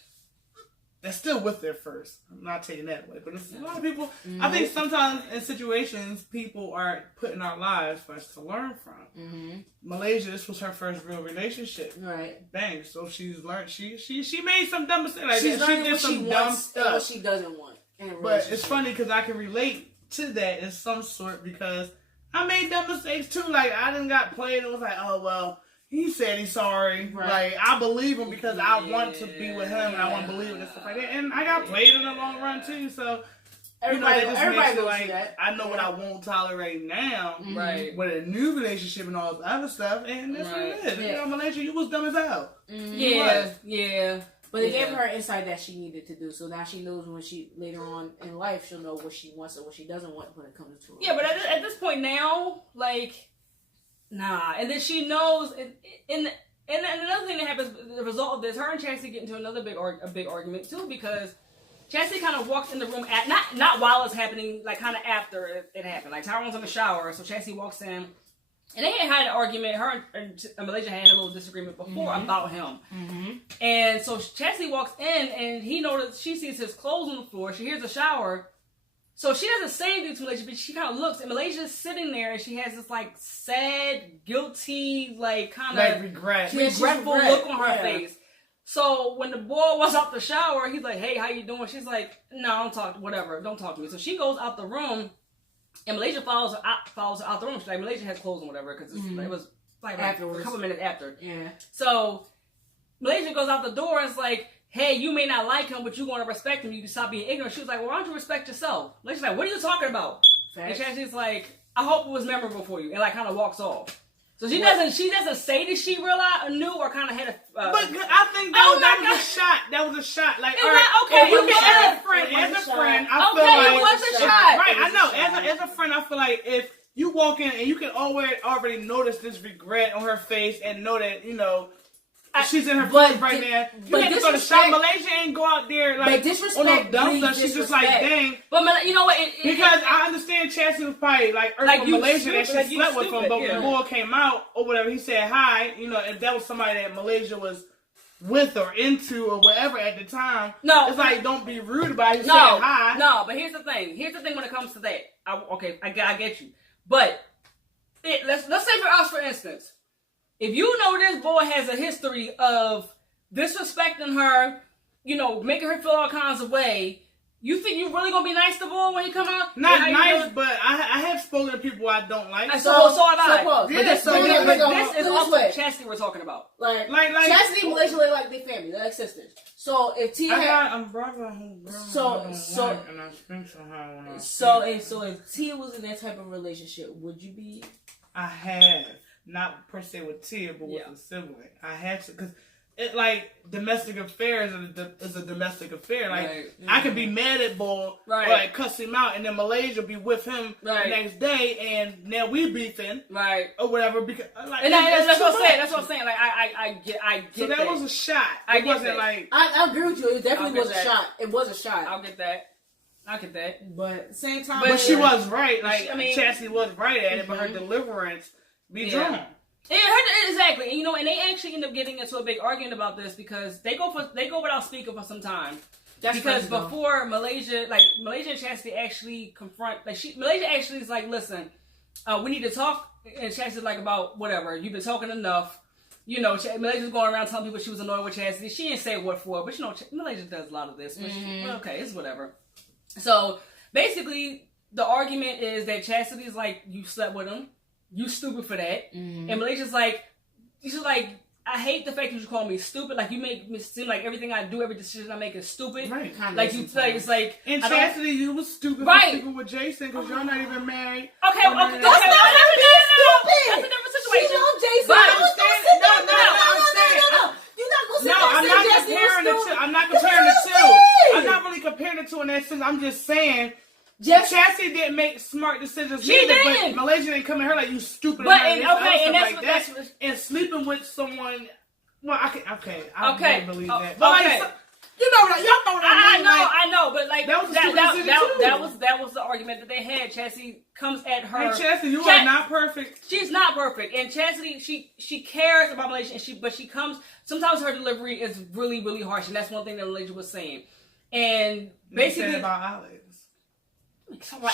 still with their first. I'm not taking that away, but there's a lot of people. Mm-hmm. I think sometimes in situations, people are put in our lives for us to learn from. Mm-hmm. Malaysia, this was her first real relationship. Right. Bang. So she's learned. She made some dumb mistakes. Like she's she did some dumb stuff. What she doesn't want. But it's funny because I can relate to that in some sort because I made dumb mistakes too. Like I done got played and was like, oh well, he said he's sorry. Right. Like I believe him because I want to be with him and I want to believe him and stuff like that. And I got played in the long run too. So everybody goes like that. I know what I won't tolerate now. Mm-hmm. Right. With a new relationship and all this other stuff, and that's what it is. Yeah. Malaysia, you was dumb as hell. Mm-hmm. Yeah. But it gave her insight that she needed to do. So now she knows when she, later on in life, she'll know what she wants or what she doesn't want when it comes to her. Yeah, but at this point now, nah. And then she knows, and another thing that happens, the result of this, her and Chassie get into another big argument too, because Chassie kind of walks in the room, not while it's happening, like kind of after it happened. Like Tyrone's in the shower, so Chassie walks in. And they had an argument. Her and Malaysia had a little disagreement before about him. Mm-hmm. And so Chassie walks in, and she sees his clothes on the floor. She hears a shower. So she doesn't say anything to Malaysia, but she kind of looks. And Malaysia's sitting there, and she has this, sad, guilty, kind of regretful look on her face. So when the boy was out the shower, he's like, "Hey, how you doing?" She's like, "No, don't talk to me." So she goes out the room. And Malaysia follows her out the room. She's like, Malaysia has clothes on whatever, because it was a couple minutes after. Yeah. So Malaysia goes out the door and is like, "Hey, you may not like him, but you're going to respect him. You can stop being ignorant." She was like, "Well, why don't you respect yourself?" Malaysia's like, "What are you talking about?" Facts. And Chassie's like, "I hope it was memorable for you," and kind of walks off. So she doesn't say that she realized, knew, or kind of had a. But I think that was a shot. That was a shot. Like, all right, okay, you as a friend, I feel like it was a shot. Right, I know. As a friend, I feel like if you walk in and you can already notice this regret on her face and know that she's in her feelings right now. You have to go to shop. Malaysia ain't go out there like on no dumb stuff. She's just like, dang. But you know what? Because I understand Chastity was probably like from Malaysia that she slept with him, but when the boy came out or whatever, he said hi. If that was somebody that Malaysia was with or into or whatever at the time, it's like don't be rude about it. Saying hi. No, but here's the thing. Here's the thing when it comes to that. I get you. But let's say for us, for instance. If you know this boy has a history of disrespecting her, making her feel all kinds of way, you think you really gonna be nice to boy when he come out? Not nice, but I have spoken to people I don't like. So have I. But this is also Chastity we're talking about. Like Chastity and Malaysia like their family, they're like sisters. So if Tia so if Tia was in that type of relationship, would you be? I have. Not per se with Tia, but with a sibling. I had to, because it like domestic affairs is a domestic affair. Like I could be mad at Bull, or like cuss him out, and then Malaysia be with him the next day, and now we beefing, or whatever. Because like, and that's what I'm saying. That's what I'm saying. Like I get. So that was a shot. It wasn't like I agree with you. It definitely was a shot. It was a shot. I'll get that. But at the same time, but she was right. Like Chastity was right at it, but her deliverance. Be drawn. Exactly. And they actually end up getting into a big argument about this because they go without speaking for some time. Because before Malaysia and Chastity actually confront, Malaysia actually is like, listen, we need to talk, and Chastity's like, about whatever, you've been talking enough. Malaysia's going around telling people she was annoyed with Chastity. She didn't say what for, but Malaysia does a lot of this. Okay, it's whatever. So basically, the argument is that Chastity is like, you slept with him. You stupid for that. And Malaysia's like, I hate the fact that you call me stupid. Like, you make me seem like everything I do, every decision I make is stupid. Right. Like, you say, it's like... And Chastity, you was stupid for sleeping with Jason because y'all not even married. Okay, that's not stupid. That's a different situation. She loved Jason. No, I'm not comparing the two. I'm not comparing the two. I'm not really comparing the two in that sense. I'm just saying... Chastity didn't make smart decisions. She didn't. But Malaysia didn't come at her like you stupid. But that's and sleeping with someone. Well, I don't believe that. But y'all know what I mean. I know, but like that was the argument that they had. Chastity comes at her. Hey, Chastity, you are not perfect. She's not perfect, and Chastity, she cares about Malaysia, but she comes. Sometimes her delivery is really, really harsh, and that's one thing that Malaysia was saying. And basically about Alex.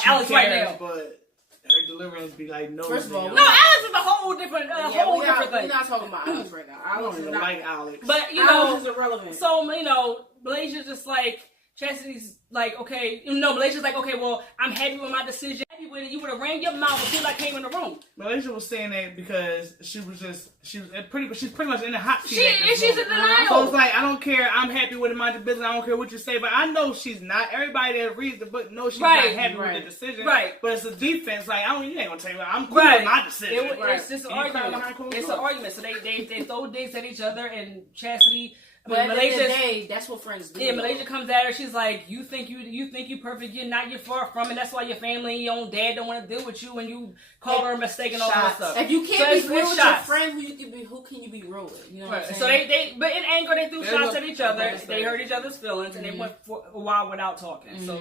Alex right now, but her deliverance be like no. First of all, Alex is a whole different, different thing. We're not talking about Alex right now. Alex is not like Alex, but Alex is irrelevant. So Malaysia's just like Chastity's like, okay, Malaysia's like, okay, well, I'm happy with my decision. Happy with it. You would have ran your mouth as soon as I came in the room. Malaysia was saying that because she's pretty much in the hot seat. She's in denial. So it's like, I don't care. I'm happy with it. Mind your business. I don't care what you say. But I know she's not. Everybody that reads the book knows she's not happy with the decision. Right. But it's a defense. Like, you ain't gonna tell me. I'm cool with my decision. It's just an argument. It's an argument. So they throw digs at each other, and Chastity. But at the end of the day, that's what friends do. Yeah, Malaysia comes at her. She's like, you think you perfect. You're not. You're far from it. That's why your family and your own dad don't want to deal with you, and you call her a mistake and all that stuff. If you can't be real with your friend, who can you be real with? You know what I'm saying? So but in anger, they threw shots at each other. They hurt each other's feelings, and they went for a while without talking. So,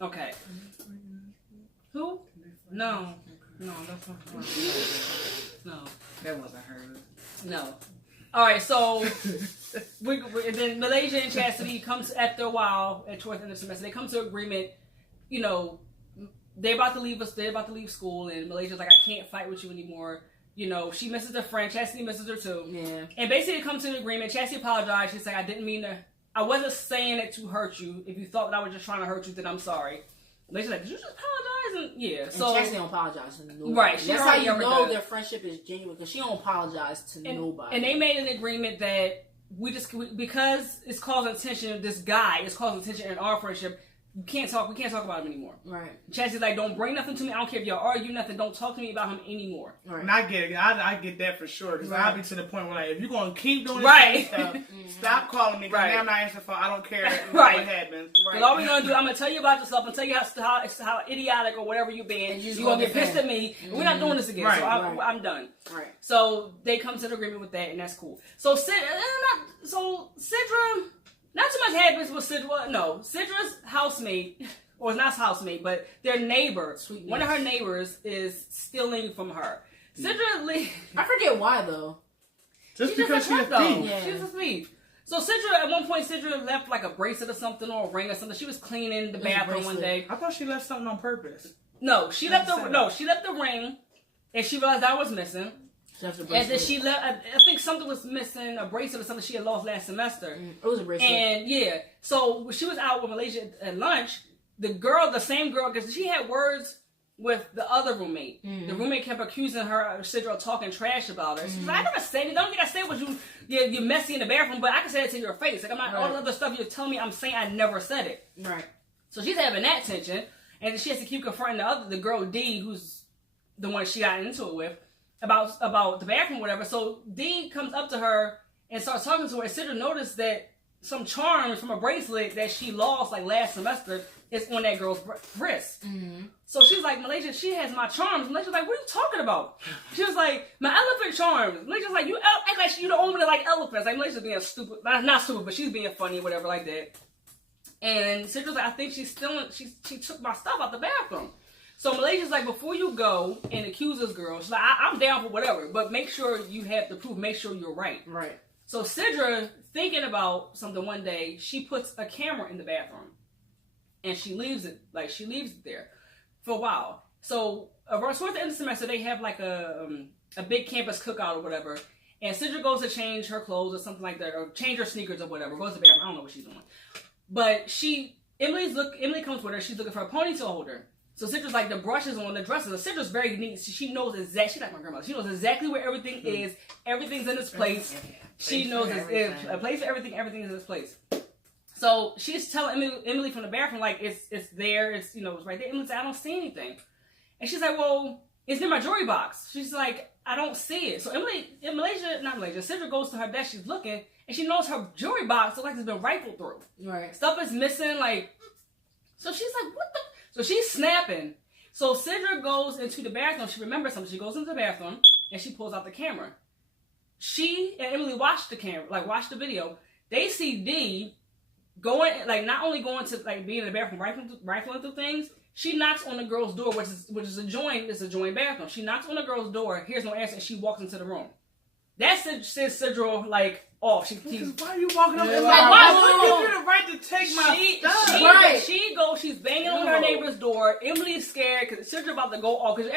okay. Who? No, that's not her. No, that wasn't her. No. All right, so then Malaysia and Chastity comes after a while towards the end of the semester. They come to agreement. They're about to leave us. They're about to leave school, and Malaysia's like, I can't fight with you anymore. She misses her friend. Chastity misses her too. Yeah. And basically, they come to an agreement. Chastity apologized. She's like, I didn't mean to. I wasn't saying it to hurt you. If you thought that I was just trying to hurt you, then I'm sorry. Malaysia's like, did you just apologize? And so Chastity don't apologize to nobody. Right. That's how you know their friendship is genuine, because she don't apologize to nobody. And they made an agreement that because it's causing tension. This guy is causing tension in our friendship. we can't talk about him anymore. Right. Chastity's like, don't bring nothing to me. I don't care if y'all argue nothing. Don't talk to me about him anymore. Right. And I get it. I get that for sure. Because I'll be to the point where, like, if you're going to keep doing this stuff, stop calling me. Because now I'm not answering for I don't care what happens. Because all we're going to do, I'm going to tell you about yourself and tell you how idiotic or whatever you've been. You're going to get pissed at me. We're not doing this again. Right. So I'm done. Right. So they come to an agreement with that, and that's cool. So Sidra, not too much happens with Sidra. No, Sidra's housemate, or not housemate, but their neighbor, one of her neighbors is stealing from her. Sidra, I forget why though. Just because she's a thief. Yeah. She's a thief. So Sidra, at one point, Sidra left like a bracelet or something, or a ring or something. She was cleaning the bathroom one day. I thought she left something on purpose. No, she left the ring, and she realized that was missing. And then she left. I think something was missing, a bracelet or something she had lost last semester. It was a bracelet. And so she was out with Malaysia at lunch. The same girl, because she had words with the other roommate. The roommate kept accusing her, Sidra, of talking trash about her. She's like, I never said it. The only thing I said was you're messy in the bathroom, but I can say it to your face. Like, I'm not, all the other stuff you're telling me, I'm saying I never said it. Right. So she's having that tension, and she has to keep confronting the girl D, who's the one she got into it with, about the bathroom or whatever. So D comes up to her and starts talking to her, and Sidra noticed that some charms from a bracelet that she lost like last semester is on that girl's wrist. So she's like, Malaysia, she has my charms. Malaysia's like, what are you talking about? She was like, my elephant charms. Malaysia's like, you act like you the only one that like elephants. Like, Malaysia's being stupid. Not stupid, but she's being funny or whatever like that. And Sidra's like, I think she took my stuff out the bathroom. So Malaysia's like, before you go and accuse this girl, she's like, I'm down for whatever, but make sure you have the proof. Make sure you're right. Right. So Sidra, thinking about something one day, she puts a camera in the bathroom. And she leaves it there for a while. So towards the end of the semester, they have like a big campus cookout or whatever. And Sidra goes to change her clothes or something like that, or change her sneakers or whatever. Goes to the bathroom. I don't know what she's doing. But Emily comes with her. She's looking for a ponytail holder. So Sidra's like, the brushes on the dresses. Sidra's very neat. She knows exactly. She's like my grandmother. She knows exactly where everything is. Everything's in its place. She knows it's a place for everything. Everything is in its place. So she's telling Emily from the bathroom, like, it's there. It's, it's right there. Emily's like, I don't see anything. And she's like, well, it's in my jewelry box. She's like, I don't see it. So Sidra goes to her desk. She's looking, and she knows her jewelry box looks like it's been rifled through. Right. Stuff is missing, like. So she's like, what the? So she's snapping. So Sidra goes into the bathroom. She remembers something. She goes into the bathroom, and she pulls out the camera. She and Emily watched the video. They see D going, like, not only going to, like, being in the bathroom, rifling through things. She knocks on the girl's door, which is a joint bathroom. She knocks on the girl's door, hears no answer, and she walks into the room. That says Sidra, like, off. Why are you walking up? Like, why give you the right to take my stuff? She's banging on her neighbor's door. Emily's scared because Sidra about to go off. Because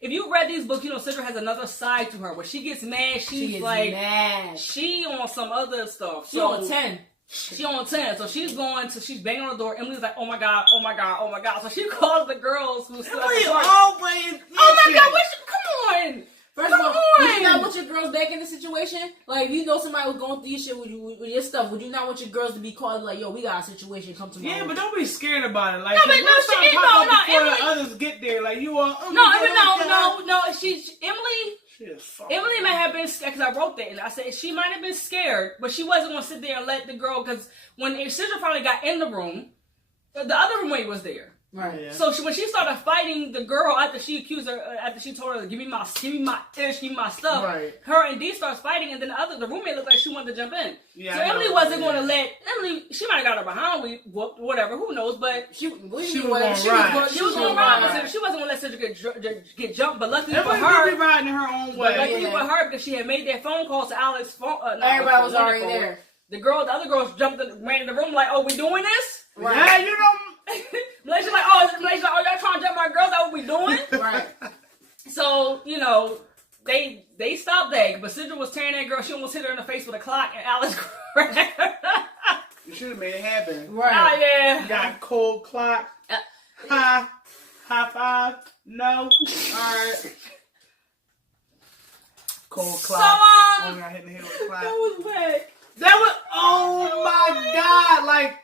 if you read these books, Sidra has another side to her. When she gets mad, she's like, mad. She on some other stuff. She on 10. She on 10, so she's banging on the door. Emily's like, oh my god. So she calls the girls who still always. Oh my god, come on. First of all, would you not want your girls back in the situation? Like, if you know somebody was going through your shit with your stuff, would you not want your girls to be called like, yo, we got a situation, come to my Yeah, home? but don't be scared about it. Like, before the others get there. Like, you are. Emily might have been scared, because I wrote that, and I said she might have been scared, but she wasn't going to sit there and let the girl, because when Sidra finally got in the room, the other roommate was there. Right. Yeah. So when she started fighting the girl after she told her, give me my ish, give me my stuff. Right. Her and D starts fighting, and then the roommate looked like she wanted to jump in. Yeah, so Emily wasn't going to let She might have got her behind, whatever, who knows? But she was going to ride. She wasn't going to let Sidra get jumped. But luckily for her, she be riding her own way. Luckily for her, because she had made that phone call to Alex. Everybody was already there. The other girls ran in the room like, "Oh, we doing this?" Right. Yeah, you know. Malaysia's like, oh, y'all trying to jump my girls? That what we doing? Right. So, they stopped that. But Sidra was tearing that girl. She almost hit her in the face with a clock, and Alice grabbed her. You should have made it happen. Right. Oh, yeah. You got a cold clock. High five. No. Alright. Cold clock. So, got hit in the head with a clock. That was whack. Oh my god. Like,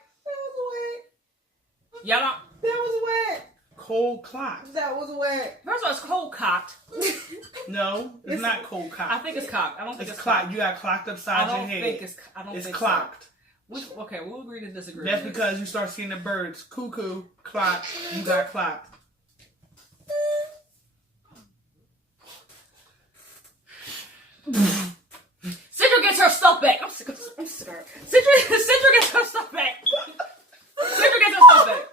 Y'all don't. That was wet. Cold clocked. That was wet. First of all, it's cold cocked. No, it's not cold cocked. I think it's cocked. I don't think it's clocked. You got clocked upside your head. I don't it's think clocked. So. Okay, we'll agree to disagree. That's because you start seeing the birds. Cuckoo, clock, you got clocked. Sidra gets her stuff back. I'm sick of her. Sidra gets her stuff back. Sidra gets her stuff back.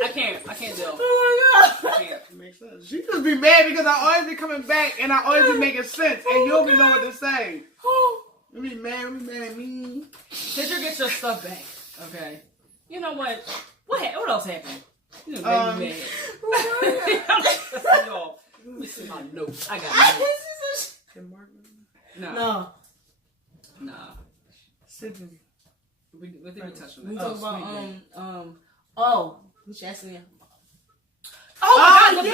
I can't deal. Oh my god. I can't. It makes sense. She just be mad because I always be coming back and I always be making sense and you don't be know what to say. You be mad at me. Sidra gets your stuff back. Okay. You know what? What else happened? You know, made me mad. Y'all, let me see my notes. I got notes. No. Sidra. We didn't touch on that. We talk about Chastity. Oh my God! The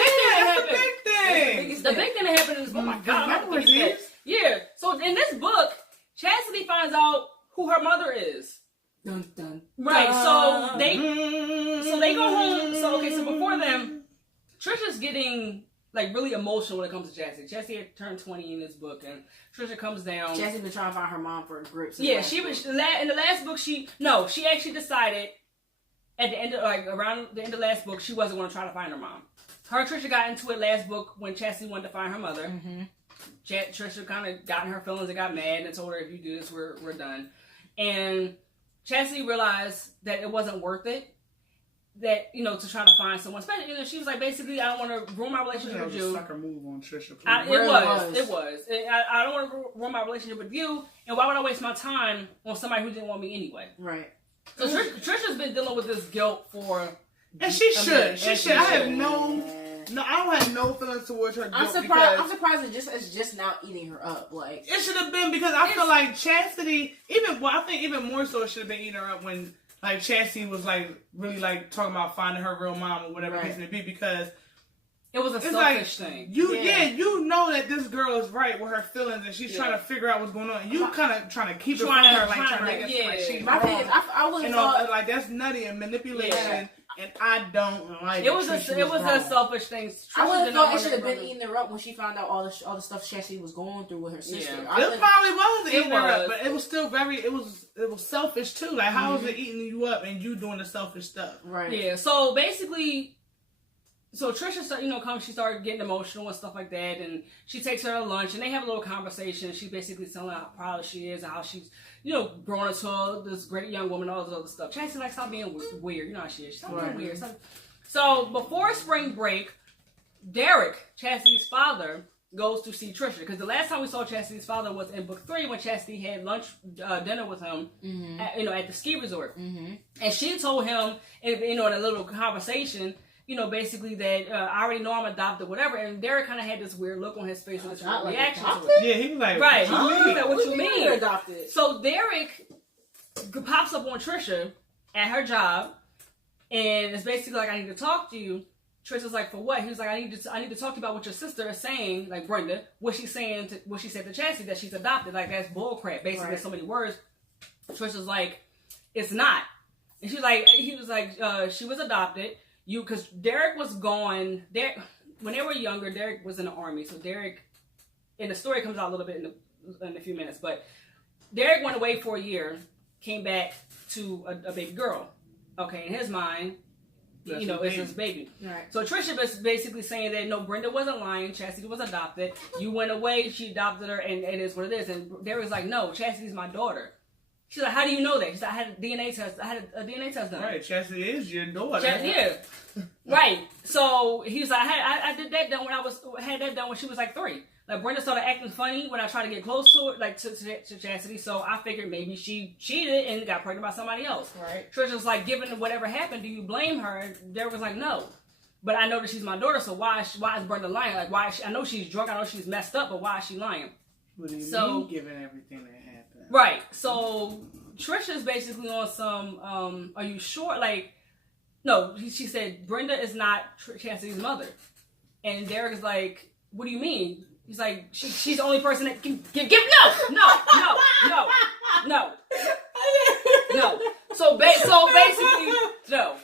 big thing. The big thing that happened in this book. Oh my God! Yeah. So in this book, Chastity finds out who her mother is. Dun, dun, Right. dun. So they go home. So before them, Trisha's getting like really emotional when it comes to Chastity. Chastity had turned 20 in this book, and Trisha comes down. Chastity been trying to find her mom for grips. Yeah, she was in the last book. She actually decided at the end of around the end of the last book she wasn't going to try to find her mom. Her and Trisha got into it last book when Chastity wanted to find her mother. Mm-hmm. Trisha kind of got in her feelings and got mad and told her, if you do this, we're done. And Chastity realized that it wasn't worth it. That, to try to find someone. Especially, she was like, basically, I don't want to ruin my relationship with you. Sucker move on Trisha. It was. I don't want to ruin my relationship with you. And why would I waste my time on somebody who didn't want me anyway? Right. So Trisha's been dealing with this guilt for. And she should. She should. I have I don't have no feelings towards her guilt. I'm surprised it's just now eating her up. Like, it should have been, because I feel like Chastity, I think even more so it should have been eating her up when like Chastity was like really like talking about finding her real mom or whatever it may be, because it was a selfish thing. You know that this girl is right with her feelings and she's trying to figure out what's going on. And you kind of trying to keep it from her, like trying to make it like she's my thing is, I wouldn't thought like that's nutty and manipulation. And I don't like it. It was a selfish thing. I would have thought it should have been eating her up when she found out all the stuff Chastity was going through with her sister. Yeah. It probably was eating her up, but it was still it was selfish too. Like, how is it eating you up and you doing the selfish stuff? Right. Yeah. So basically, Trisha she started getting emotional and stuff like that, and she takes her to lunch and they have a little conversation. She basically telling her how proud she is and how she's growing into this great young woman, all this other stuff. Chastity like, stop being weird. You know how she is. Stop being weird. So before spring break, Derek, Chastity's father, goes to see Trisha, because the last time we saw Chastity's father was in book 3 when Chastity had dinner with him, at the ski resort, and she told him, in a little conversation, basically that I already know I'm adopted, whatever. And Derek kind of had this weird look on his face with this reaction to it. Yeah, he was like, right. What you mean? Adopted? So Derek pops up on Trisha at her job, and it's basically like, I need to talk to you. Trisha's like, for what? He was like, I need to talk to you about what your sister is saying, like Brenda, what she said to Chastity, that she's adopted. Like, that's bullcrap. Basically, there's so many words. Trisha's like, it's not. And he was like, she was adopted. Because Derek was gone. When they were younger, Derek was in the army. So Derek, and the story comes out a little bit in a few minutes, but Derek went away for a year, came back to a baby girl. Okay, in his mind, it's his baby. Right. So Trisha was basically saying that no, Brenda wasn't lying. Chastity was adopted. You went away, she adopted her, and it is what it is. And Derek's like, no, Chastity's my daughter. She's like, how do you know that? She's like, I had a DNA test done. Right, Chastity is your daughter. Yeah. Right. So he was like, I did that done had that done when she was like 3. Like, Brenda started acting funny when I tried to get close to it, like to Chastity. So I figured maybe she cheated and got pregnant by somebody else. Right. Trisha's like, given whatever happened, do you blame her? And Derek was like, no. But I know that she's my daughter, so why is Brenda lying? Like, I know she's drunk, I know she's messed up, but why is she lying? What do you mean, given everything that happened? Right. So Trisha's basically on some, are you sure? Like, no, she said, Brenda is not Chastity's mother. And Derek is like, what do you mean? He's like, she's the only person that can give, no. So basically, no.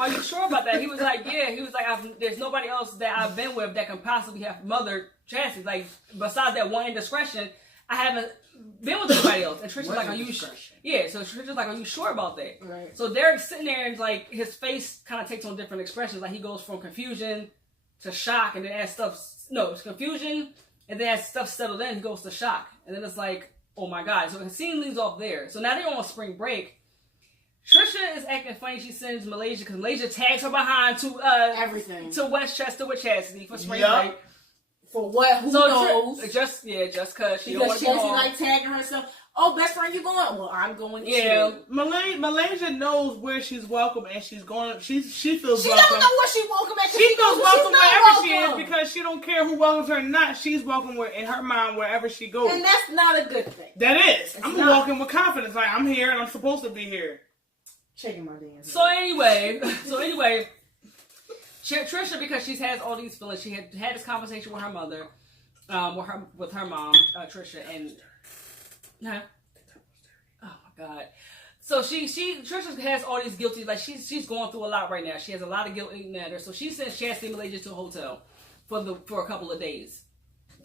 "Are you sure about that?" He was like, "Yeah." He was like, "There's nobody else that I've been with that can possibly have mothered Chastity. Like, besides that one indiscretion, I haven't been with anybody else." And Trisha's like, "Are you sure?" Yeah. So Trisha's like, "Are you sure about that?" Right. So Derek's sitting there and like his face kind of takes on different expressions. Like he goes from confusion to shock, and then as it's confusion, and then as stuff settled in, he goes to shock, and then it's like, oh my god. So the scene leaves off there. So now they're on spring break. Trisha is acting funny. She sends Malaysia because Malaysia tags her behind to everything to Westchester with Chastity for spring break. For what? Who knows? Just because she Chastity like tagging herself. Oh, best friend, you going? Well, I'm going too. Yeah, Malaysia knows where she's welcome, and she's going. She feels welcome. She doesn't know where she's welcome at. She feels welcome wherever she is because she don't care who welcomes her or not. She's welcome in her mind wherever she goes, and that's not a good thing. That is. I'm walking with confidence. Like I'm here and I'm supposed to be here. Shaking my dance. So anyway, Trisha, because she has all these feelings, she had this conversation with her mother, with her mom, Trisha, and oh my god. So Trisha has all these guilty, like she's going through a lot right now. She has a lot of guilt eating at her. So she sends Chastity and Malaysia to a hotel for a couple of days.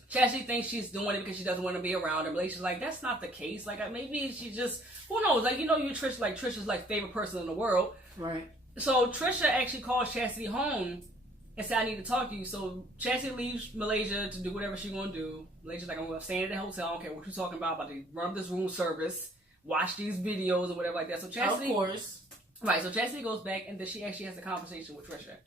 Chastity thinks she's doing it because she doesn't want to be around her. Malaysia's like, that's not the case. Like maybe she just, who knows? Like you Trisha, like Trisha's like favorite person in the world. Right. So Trisha actually calls Chastity home and said, "I need to talk to you." So Chastity leaves Malaysia to do whatever she's gonna do. Malaysia's like, "I'm staying at the hotel. I don't care what you're talking about to run this room service, watch these videos or whatever like that." So Chastity, of course, right? So Chastity goes back and then she actually has a conversation with Trisha,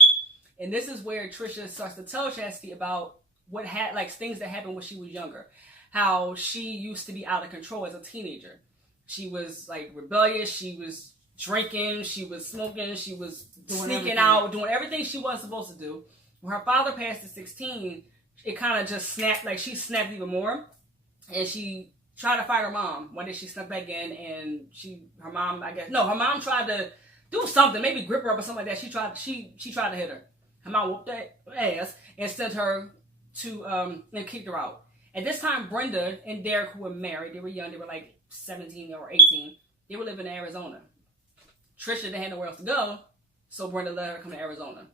and this is where Trisha starts to tell Chastity about what had like things that happened when she was younger, how she used to be out of control as a teenager. She was like rebellious. She was drinking, she was smoking, she was sneaking out, doing everything she wasn't supposed to do. When her father passed at 16, it kind of just snapped, like she snapped even more. And she tried to fight her mom. One day she snuck back in and her mom tried to do something, maybe grip her up or something like that. She tried to hit her. Her mom whooped that ass and sent her to, and kicked her out. At this time, Brenda and Derek, who were married, they were young, they were like 17 or 18, they were living in Arizona. Trisha didn't have nowhere else to go, so Brenda let her come to Arizona.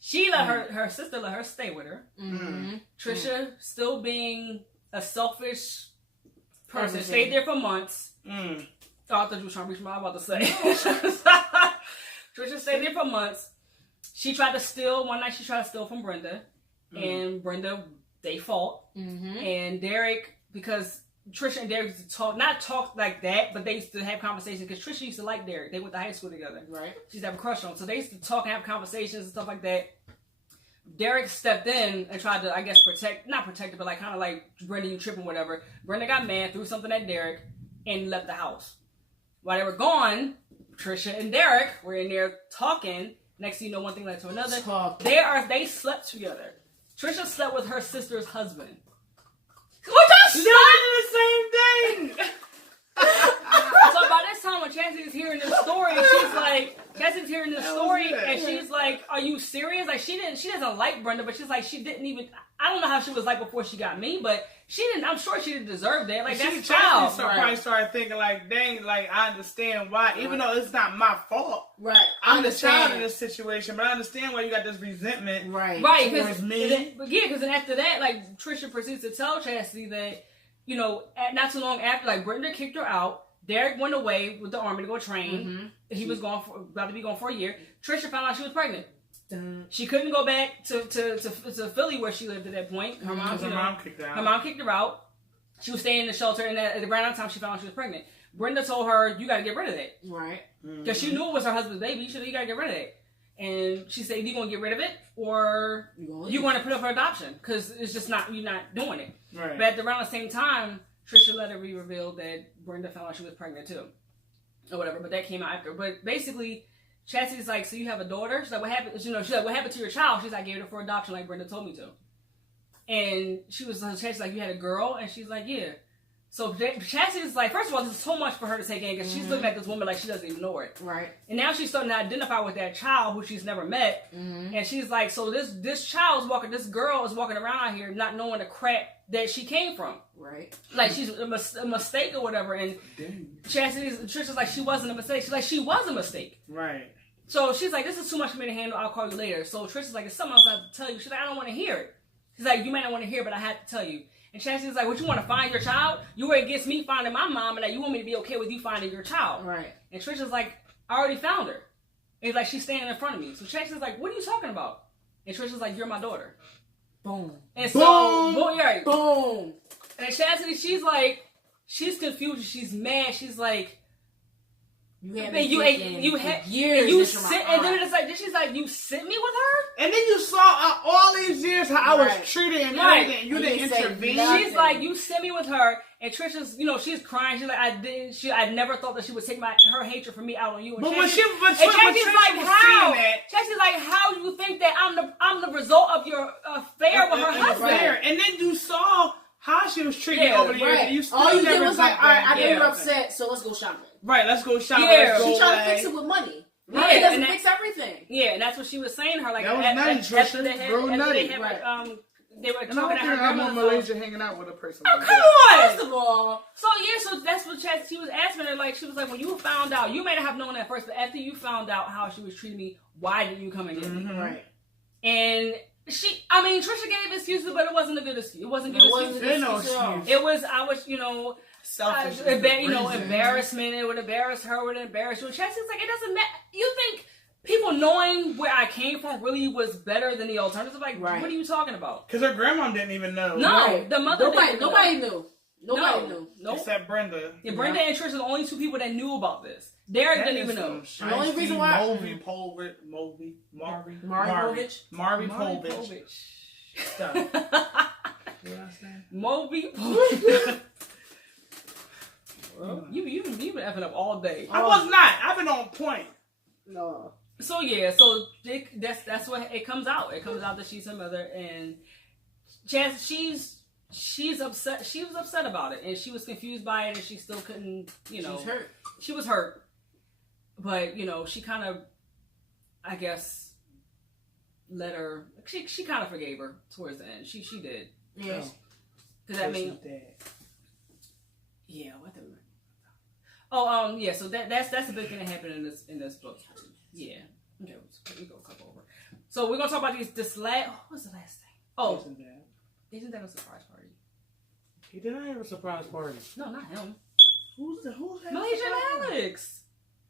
She let her sister let her stay with her. Mm-hmm. Trisha, still being a selfish person, stayed there for months. Oh, I thought you were trying to reach my, I was about to say. Trisha stayed there for months. One night she tried to steal from Brenda. And Brenda, they fought. Mm-hmm. And Derek, because Trisha and Derek used to not talk like that, but they used to have conversations because Trisha used to like Derek. They went to high school together. Right. She used to have a crush on him. So they used to talk and have conversations and stuff like that. Derek stepped in and tried to, I guess, not protect her, but like kind of like, Brenda, you tripping, whatever. Brenda got mad, threw something at Derek, and left the house. While they were gone, Trisha and Derek were in there talking. Next thing you know, one thing led to another. They slept together. Trisha slept with her sister's husband. What the the same thing. So by this time, when Chastity's hearing this story, Chastity's hearing this story, and she's like, "Are you serious?" Like she doesn't like Brenda, but she's like, she didn't even. I don't know how she was like before she got me, but she didn't. I'm sure she didn't deserve that. Like that's child. Probably started thinking like, dang, like I understand why, even though it's not my fault. Right. I'm the child in this situation, but I understand why you got this resentment. Right. Towards me. Because then after that, like Trisha proceeds to tell Chastity that, not too long after, like Brenda kicked her out. Derek went away with the army to go train. Mm-hmm. He was about to be gone for a year. Trisha found out she was pregnant. She couldn't go back to Philly where she lived at that point. Her mom kicked her out. Her mom kicked her out. She was staying in the shelter, and at the around time she found out she was pregnant. Brenda told her, "You got to get rid of that." Right. Because she knew it was her husband's baby. You got to get rid of that. And she said, "You going to get rid of it, or you going to put up for adoption? Because it's just you're not doing it." Right. But around the same time, Trisha let it be revealed that Brenda found out she was pregnant too, or whatever. But that came out after. But basically, Chastity's like, "So you have a daughter?" She's like, "What happened?" She's like, "What happened to your child?" She's like, "I gave it for adoption, like Brenda told me to." And Chastity's like, "You had a girl?" And she's like, "Yeah." So Chastity's like, first of all, this is so much for her to take in because she's looking at this woman like she doesn't even know it. Right. And now she's starting to identify with that child who she's never met. Mm-hmm. And she's like, so this girl is walking around out here not knowing the crap that she came from. Right. Like she's a mistake or whatever. And Trisha's like, she wasn't a mistake. She's like, she was a mistake. Right. So she's like, this is too much for me to handle. I'll call you later. So Trish is like, it's something else I have to tell you. She's like, I don't want to hear it. She's like, you may not want to hear, but I have to tell you. And Chastity's like, what, you want to find your child? You were against me finding my mom, and that you want me to be okay with you finding your child. Right. And Trish is like, I already found her. And he's like, she's standing in front of me. So Chastity's like, what are you talking about? And Trish is like, you're my daughter. Boom. And so, boom. Boom. And Chastity, she's like, she's confused. She's mad. She's like, you had years. You sit, and then it's like, she's like, you sent me with her, and then you saw all these years how I was treated and everything. You didn't intervene. She's like, you sent me with her, and Trisha's, she's crying. She's like, I never thought that she would take her hatred for me out on you. And but when Chastity's like, how? Chastity's like, how you think that I'm the result of your affair with her husband? And then you saw how she was treated over the years. And you still all you never did was like, all right, I know you're upset, so let's go shopping. Right, let's go shopping. Yeah. She trying to fix it with money. Money doesn't fix everything. Yeah, and that's what she was saying to her. Like, that was nutty, after they had, they were talking at her I grandmother's want Malaysia hanging out with a person. Oh, like come that. on! First of all. So that's what she was asking her. Like, she was like, when you found out, you may not have known at first, but after you found out how she was treating me, why didn't you come and get me? Right. And Trisha gave excuses, but it wasn't a good excuse. It wasn't a good excuse. It was, selfish, embarrassment. It would embarrass her. It would embarrass you. And Chastity's like, it doesn't matter. You think people knowing where I came from really was better than the alternative? Like, what are you talking about? Because her grandma didn't even know. No, the mother didn't know. Nobody knew. Nobody knew. Nope. Except Brenda. Yeah, Brenda and Trish are the only two people that knew about this. Derek didn't even know. The only reason why Marvy Povich. Stuff. What I say? Moby Povich. Well, you've been effing up all day. I was not. I've been on point. No. So that's what it comes out. It comes out that she's her mother, and she's upset. She was upset about it, and she was confused by it, and she still couldn't. She was hurt. She was hurt, but she kind of, I guess, let her. She kind of forgave her towards the end. She did. Yeah. Because yeah. What the. Oh, yeah. So that's the big thing that happened in this book. Yeah. Okay, we go a couple over. So we're gonna talk about this last. What's the last thing? Oh, isn't that a surprise party? He did not have a surprise party. No, not him. Who's that? Malaysia and Alex.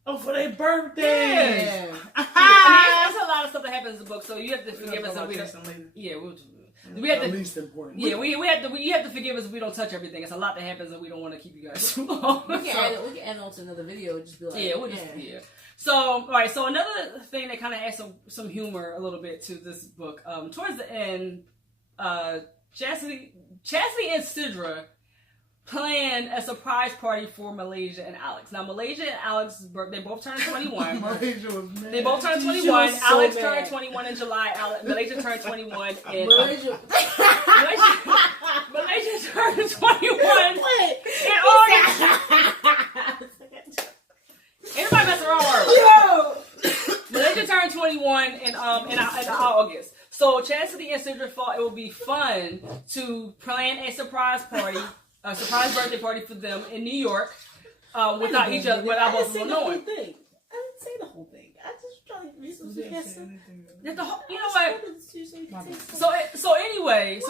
Oh, for their birthday. Yeah. There's a lot of stuff that happens in the book, so you have to forgive us if we don't. Yeah, we have to. Least important. Yeah, we have to. You have to forgive us if we don't touch everything. It's a lot that happens, and we don't want to keep you guys too long. We can add on to another video. Just be like, yeah. So, all right. So another thing that kind of adds some humor a little bit to this book. Towards the end, Chastity and Sidra planned a surprise party for Malaysia and Alex. Now, Malaysia and Alex, they both turned 21. Malaysia was mad. They both turned 21. Alex turned 21 in July. Malaysia turned 21 in Malaysia turned 21 in August. Everybody messing around with Malaysia turned 21 in August. So Chastity and Sidra thought it would be fun to plan a surprise party. A surprise birthday party for them in New York without both of them knowing. I didn't say the whole thing. I just tried to read some suggestions. You know what? So anyway,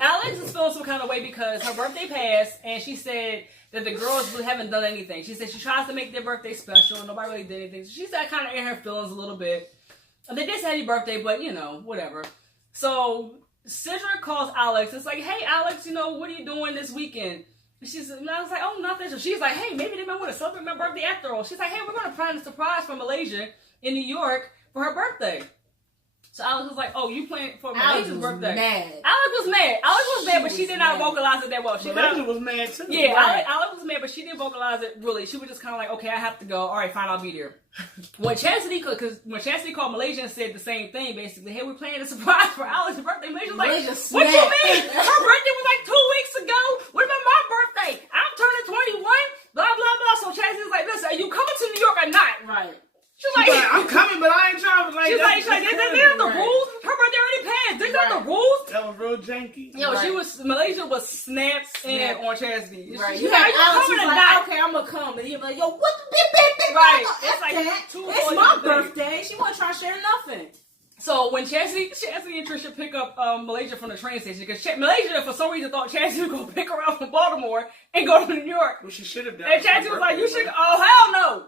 Alex is feeling some kind of way because her birthday passed, and she said that the girls haven't done anything. She said she tries to make their birthday special, and nobody really did anything. So she's kind of in her feelings a little bit. And they did say happy birthday, but whatever. So Sidra calls Alex. It's like, hey, Alex, what are you doing this weekend? And I was like, oh, nothing. So she's like, hey, maybe they might want to celebrate my birthday after all. She's like, hey, we're going to plan a surprise for Malaysia in New York for her birthday. So Alex was like, oh, you playing for Malaysia's birthday? Alex was mad, but she did not vocalize it that well. Malaysia was mad too. Yeah, right. Alex was mad, but she didn't vocalize it really. She was just kind of like, okay, I have to go. All right, fine, I'll be there. When Chastity called Malaysia and said the same thing, basically, hey, we're planning a surprise for Alex's birthday. Malaysia was like, what you mean? Her birthday was like 2 weeks ago. What about my birthday? I'm turning 21. Blah blah blah. So Chastity's like, listen, are you coming to New York or not? Right. She's like, I'm coming, but I ain't trying to she's like, there's the rules. Her birthday already passed. They got the rules. That was real janky. Yo, Malaysia was snapped in on Chastity. Right. You like, Alex was like, okay, I'm gonna come, and you're like, yo, what the Right. It's It's like that. 2 It's my birthday. She wasn't trying to share nothing. So when Chastity and Trisha pick up Malaysia from the train station, because Malaysia for some reason thought Chastity was gonna pick her up from Baltimore and go to New York. Well, she should have done. And Chastity was like, "You should." Oh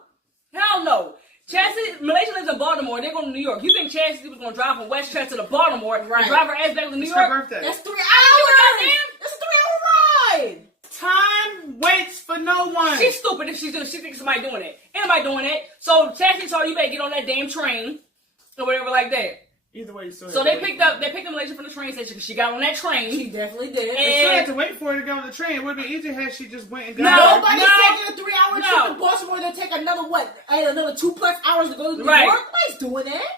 hell no. Malaysia lives in Baltimore. They're going to New York. You think Chastity was going to drive from Westchester to Baltimore and drive her ass back to New York? Her birthday. That's 3 hours. That's a 3-hour ride. Time waits for no one. She's stupid if she thinks somebody doing it. Ain't nobody doing it. So Chastity told her, you better get on that damn train or whatever like that. Either way, so they picked up Malaysia from the train station because she got on that train. She definitely did. And she had to wait for her to get on the train. It would have been easier had she just went and got her. Nobody's taking a 3-hour trip to Baltimore. They'll take another 2+ hours to go to New York. Nobody's doing that.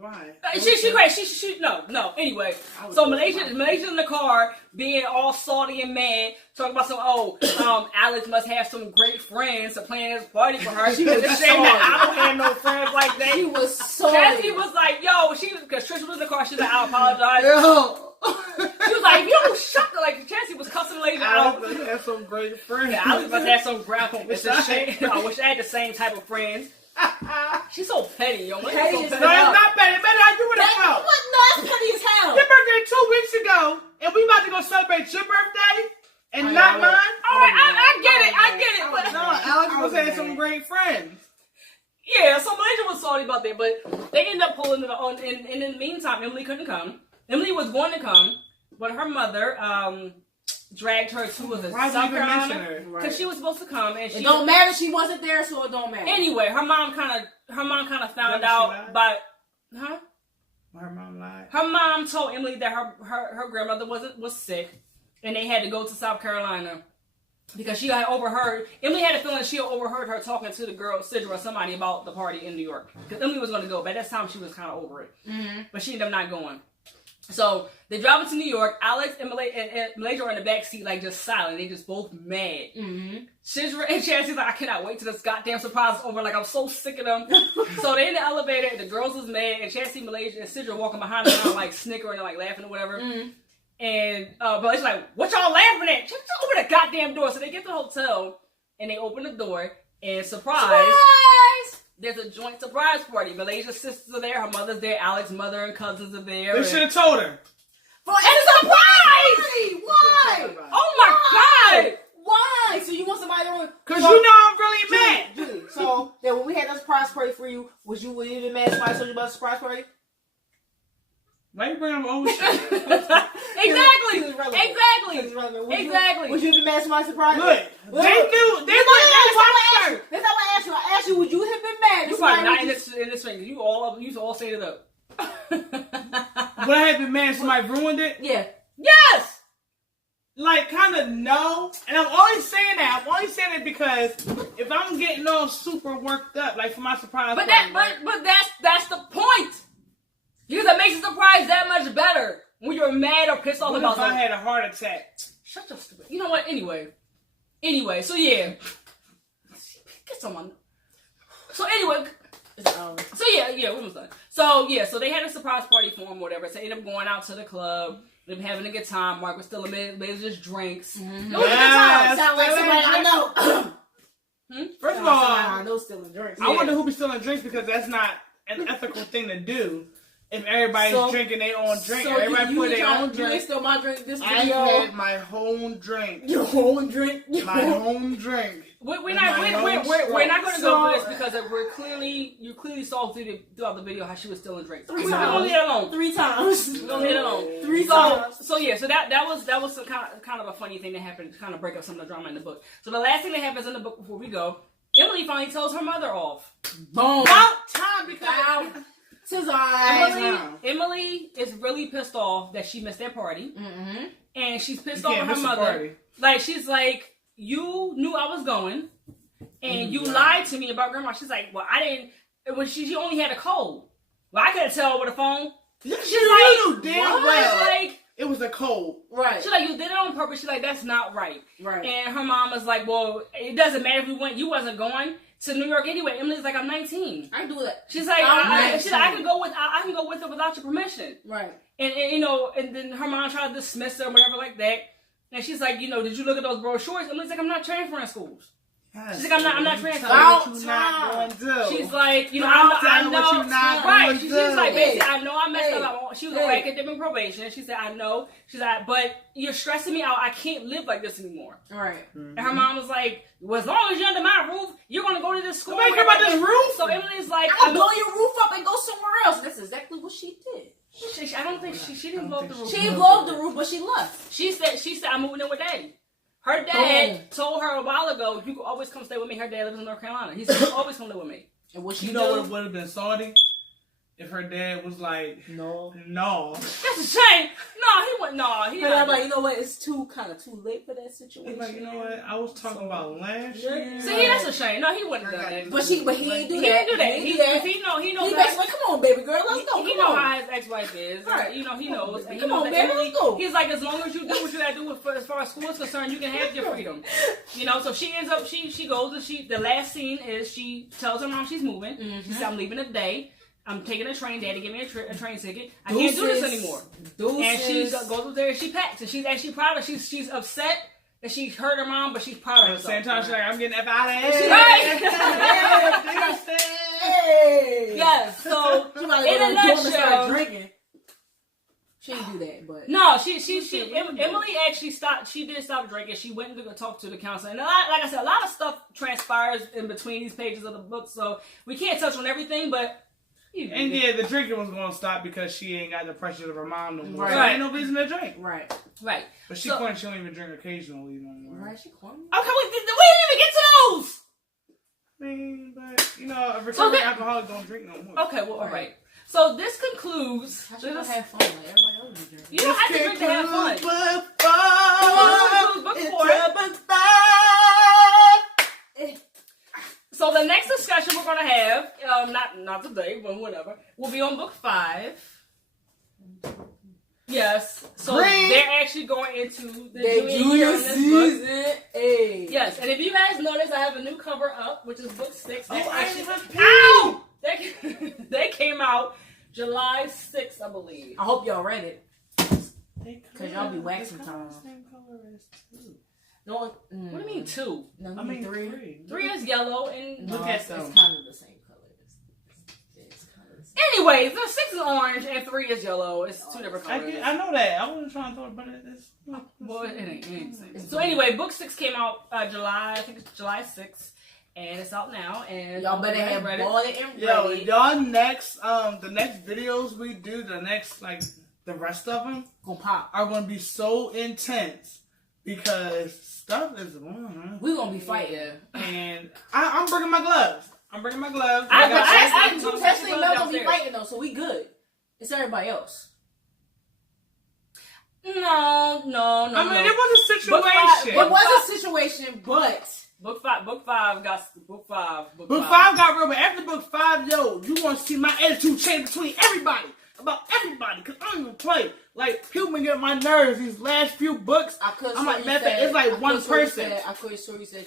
Why? She crazy. She no. Anyway, so Malaysia's in the car being all salty and mad, talking about Alex must have some great friends to plan this party for her. She was saying that I don't have no friends like that. She was so. Chastity was like, because Trisha was in the car. She's like, I apologize. She was like, shut up. Like Chastity was cussing Malaysia out. Alex must have some great friends. Yeah, Alex must have some great friends. It's a shame. I wish I had the same type of friends. She's so petty, yo. Petty so as petty. No, it's not petty. Better I do what I felt. No, that's petty as hell. Your birthday 2 weeks ago, and we about to go celebrate your birthday and not mine. All right, I get it. But no, Alex must have some great friends. Yeah, so Malaysia was salty about that, but they ended up pulling it on. And in the meantime, Emily couldn't come. Emily was going to come, but her mother dragged her to South Carolina because she was supposed to come, and it don't matter. She wasn't there, so it don't matter. Anyway, her mom kind of found out by Her mom lied. Her mom told Emily that her grandmother was sick, and they had to go to South Carolina because she had overheard. Emily had a feeling she overheard her talking to the girl Sidra or somebody about the party in New York because Emily was going to go, but at that time she was kind of over it. Mm-hmm. But she ended up not going. So they drive into New York. Alex and Malaysia are in the back seat, like just silent. They just both mad. Mm-hmm. Sidra and Chastity's like, I cannot wait till this goddamn surprise is over. Like I'm so sick of them. So they in the elevator. The girls was mad, and Chastity, Malaysia, and Sidra walking behind them, kind of like snickering and like laughing or whatever. Mm-hmm. And Malaysia's like, what y'all laughing at? Just open the goddamn door. So they get to the hotel and they open the door and surprise! There's a joint surprise party. Malaysia's sisters are there. Her mother's there. Alex's mother and cousins are there. They should have told her. For a surprise! Why? Oh my God! Why? So you want somebody to... Because you know I'm really mad. Julie, so then when we had that surprise party for you, were you even mad somebody told you about the surprise party? Why you bring up old shit? Exactly. Would you even mad somebody surprised? Look, they knew. They watched her. That's not what I asked you. I asked you, would you have been mad? You probably not in this ring. You all say it up. Would I have been mad if somebody ruined it? Yeah. Yes. Like, kind of no. And I'm only saying that. I'm only saying it because if I'm getting all super worked up, like for my surprise but party, but that's the point. Because it makes the surprise that much better when you're mad or pissed off about something. I had a heart attack. Shut your stupid. You know what? Anyway, so yeah. Get someone. So anyway. So yeah, we're almost done. So yeah, so they had a surprise party for him or whatever. So they ended up going out to the club. They were having a good time. Mark was still in bed, just drinks. Mm-hmm. It was a good time. Sound like somebody I know. First of all, I know still in drinks. I wonder who be still in drinks because that's not an ethical thing to do. If everybody's drinking their own drink, so everybody put their own drink. You still my drink this video. I had my own drink. Your own drink? My own drink. We're not going to go for this because you clearly saw throughout the video how she was still in drinks. We're going to leave it alone. 3 times. We're going to leave it alone. 3 times. So yeah, so that was some kind of a funny thing that happened to kind of break up some of the drama in the book. So the last thing that happens in the book before we go, Emily finally tells her mother off. Boom. About time because Emily is really pissed off that she missed that party. Mm-hmm. And she's pissed off at her mother. Party. Like, she's like, you knew I was going, and you lied to me about grandma. She's like, well, I didn't. It was she only had a cold. Well, I couldn't tell over the phone. She's like, damn well. Like, it was a cold. Right. She's like, you did it on purpose. She's like, that's not right. Right. And her mom was like, well, it doesn't matter if we went. You wasn't going to New York anyway. Emily's like, I'm 19. I can do that. She's like, I can go with her without your permission. Right. And you know, and then her mom tried to dismiss her or whatever like that. And she's like, you know, did you look at those brochures? Emily's like, I'm not transferring schools. She's like, I'm not transferring. She's like, you know, I know what you're not right. She's like, basically, I know I messed up. She was on academic probation. She said, I know. She's like, but you're stressing me out. I can't live like this anymore. Right. And her mom was like, well, as long as you're under my roof, you're gonna go to this school. Don't care about this roof. So Emily's like, I'm gonna blow your roof up and go somewhere else. That's exactly what she did. I don't think she didn't blow up the roof. She didn't blow up the roof, but she left. She said I'm moving in with Daddy. Her dad told her a while ago, you can always come stay with me. Her dad lives in North Carolina. He said, always come live with me. And what she You know what would have been salty? If her dad was like, no. That's a shame. No, he wouldn't. No, he I'm like, you know what? It's kind of too late for that situation. He's like, you know what? I was talking about last year. See, that's a shame. No, he wouldn't have done that. But he didn't do that. He didn't do that. He knows. He basically, come on, baby girl, let's go. He knows how his ex-wife is. Right. You know, he knows. And come on, baby, let's go. He's like, as long as you do what you gotta do as far as school is concerned, you can have your freedom. You know, so she ends up, she goes and the last scene is she tells her mom she's moving. Mm-hmm. She said, I'm leaving today. I'm taking a train. Daddy gave me a train ticket. I can't do this anymore. And she goes up there and she packs. And she's actually proud of it. She's upset that she hurt her mom, but she's proud of herself. At the same time, she's like, I'm getting out of here. Right. Hey. Yes. So, in a nutshell. Drinking. She didn't do that, but. No, Emily actually stopped. She did stop drinking. She went to go talk to the counselor. And like I said, a lot of stuff transpires in between these pages of the book. So, we can't touch on everything, but. And the drinking was going to stop because she ain't got the pressure of her mom no more. Right. So ain't no reason to drink. Right. But she don't even drink occasionally no more. Right, she corny. Okay, we didn't even get to those! I mean, but, you know, a recovering alcoholic don't drink no more. Okay, well, all right. So this concludes... How should I have fun? Like everybody else is drinking. You don't have to drink to have fun. Book 4. So the next discussion we're going to have, not today, but whatever, will be on book 5. Yes. So they're actually going into the junior season. Book. Yes. And if you guys notice, I have a new cover up, which is book 6. They came out July 6th, I believe. I hope y'all read it. Because y'all be waxing time. No, what do you mean 2? No, I mean 3. 3 is yellow, and look at them. It's kind of the same color. It's kind of the same. Anyways, 6 is orange and 3 is yellow. It's 2 different colors. I know that. I wasn't trying to talk about it. Well, it ain't the same. So anyway, book 6 came out July 6th, and it's out now. And y'all better have bought it and ready. Yo, y'all next, the next videos we do, the rest of them are gonna be so intense. Because stuff is on. We gonna be fighting. And I'm bringing my gloves. I Tesla and Mel gonna be fighting though, so we good. It's everybody else. No. I mean, it was a situation. It was a situation, but Book five got real. But after book 5, you want to see my attitude change between everybody. About everybody, because I don't even play. Like, people been getting my nerves these last few books. I'm like, it's like one person. I could have sworn you said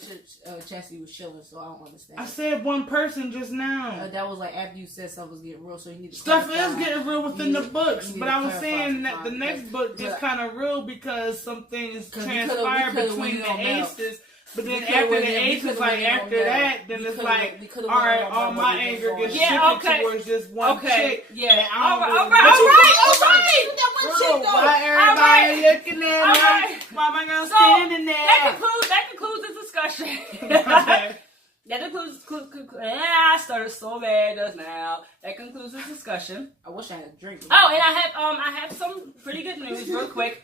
Chastity was chilling, so I don't understand. I said one person just now. That was like after you said stuff was getting real, so you need to stuff is getting real within the books. But I was saying that the next book is kind of real because some things transpire between the aces. But then after the aces, like after that, then it's like, all right, all my anger gets shifted towards just one chick. Yeah, all right. Why everybody looking at me? Why am I gonna stand in there? That concludes this discussion. That concludes. I started so bad just now. That concludes this discussion. I wish I had a drink. Oh, and I have some pretty good news, real quick.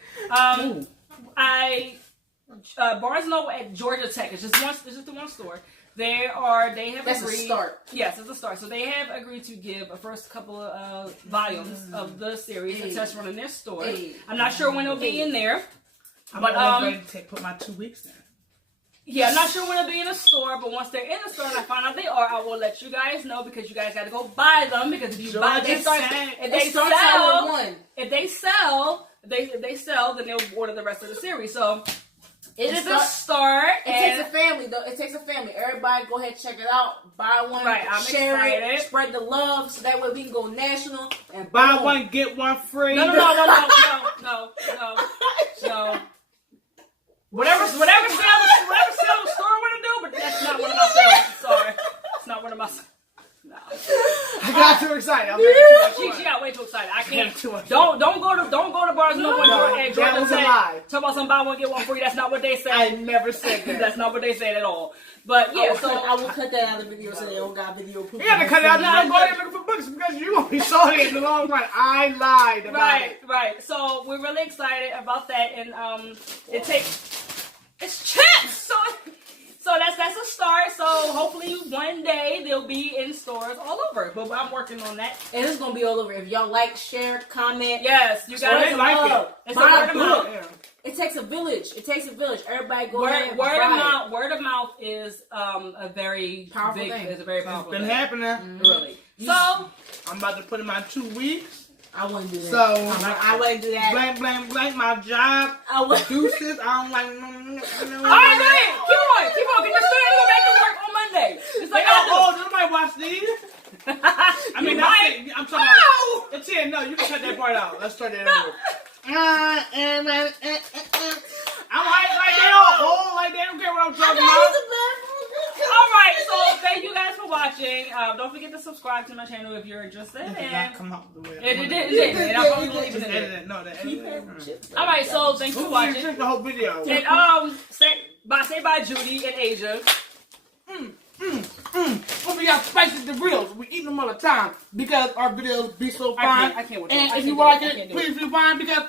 Barnes & Noble at Georgia Tech. It's just the one store. They have That's agreed. A start. Yes, it's a start. So they have agreed to give a first couple of volumes of the series a test run in their store. I'm not sure when it'll be in there. But I'm going to put my 2 weeks in. Yeah, I'm not sure when it'll be in the store, but once they're in the store and I find out they are, I will let you guys know because you guys got to go buy them because if you buy, if they sell, then they'll order the rest of the series. So. It is a start. It takes a family, though. It takes a family. Everybody go ahead and check it out. Buy one, share it, spread the love, so that way we can go national. And buy one, get one free. No. Whatever sale the store want to do, but That's not one of my cells. Sorry. It's not one of my cells. No. I got too excited. I'm too She got way too excited. I can't. Too much. Don't go to Barnes & Noble and that Jordan was a say lie. talk about some buy one get one free. That's not what they said. I never said that. That's not what they said at all. But yeah, I will cut that out of the video so they don't got video proof. You have to cut it out now. I'm going looking for books because you gonna be sorry in the long run. I lied about it. Right. So we're really excited about that, and it's chips. So that's a start. So hopefully one day they'll be in stores all over. But I'm working on that. And it's gonna be all over. If y'all like, share, comment. Yes, you guys like it. It's a word of mouth. Yeah. It takes a village. Everybody go ahead. Word of mouth is a very powerful big. thing. It's a very powerful Been thing. happening. Really. So I'm about to put in my 2 weeks. I wouldn't do that. So I wouldn't do that. Blank my job. I would. Deuces. I don't like. all right, great. Keep on. Get your student to go back to work on Monday. It's like Nobody watch these. I mean, I'm talking Wow. about. Yeah, no, you can cut that part out. Let's start that over. I'm like they don't care what I'm talking about. All right, so thank you guys for watching. Don't forget to subscribe to my channel if you're interested. It did not come out the way. It did. And I'm probably gonna leave it in there. No, that edited. All right, so thanks for watching. The whole video. And say bye, Judy and Asia. We got spicy Doritos. We eat them all the time because our videos be so fine. I can't. And if you like it, please be fine because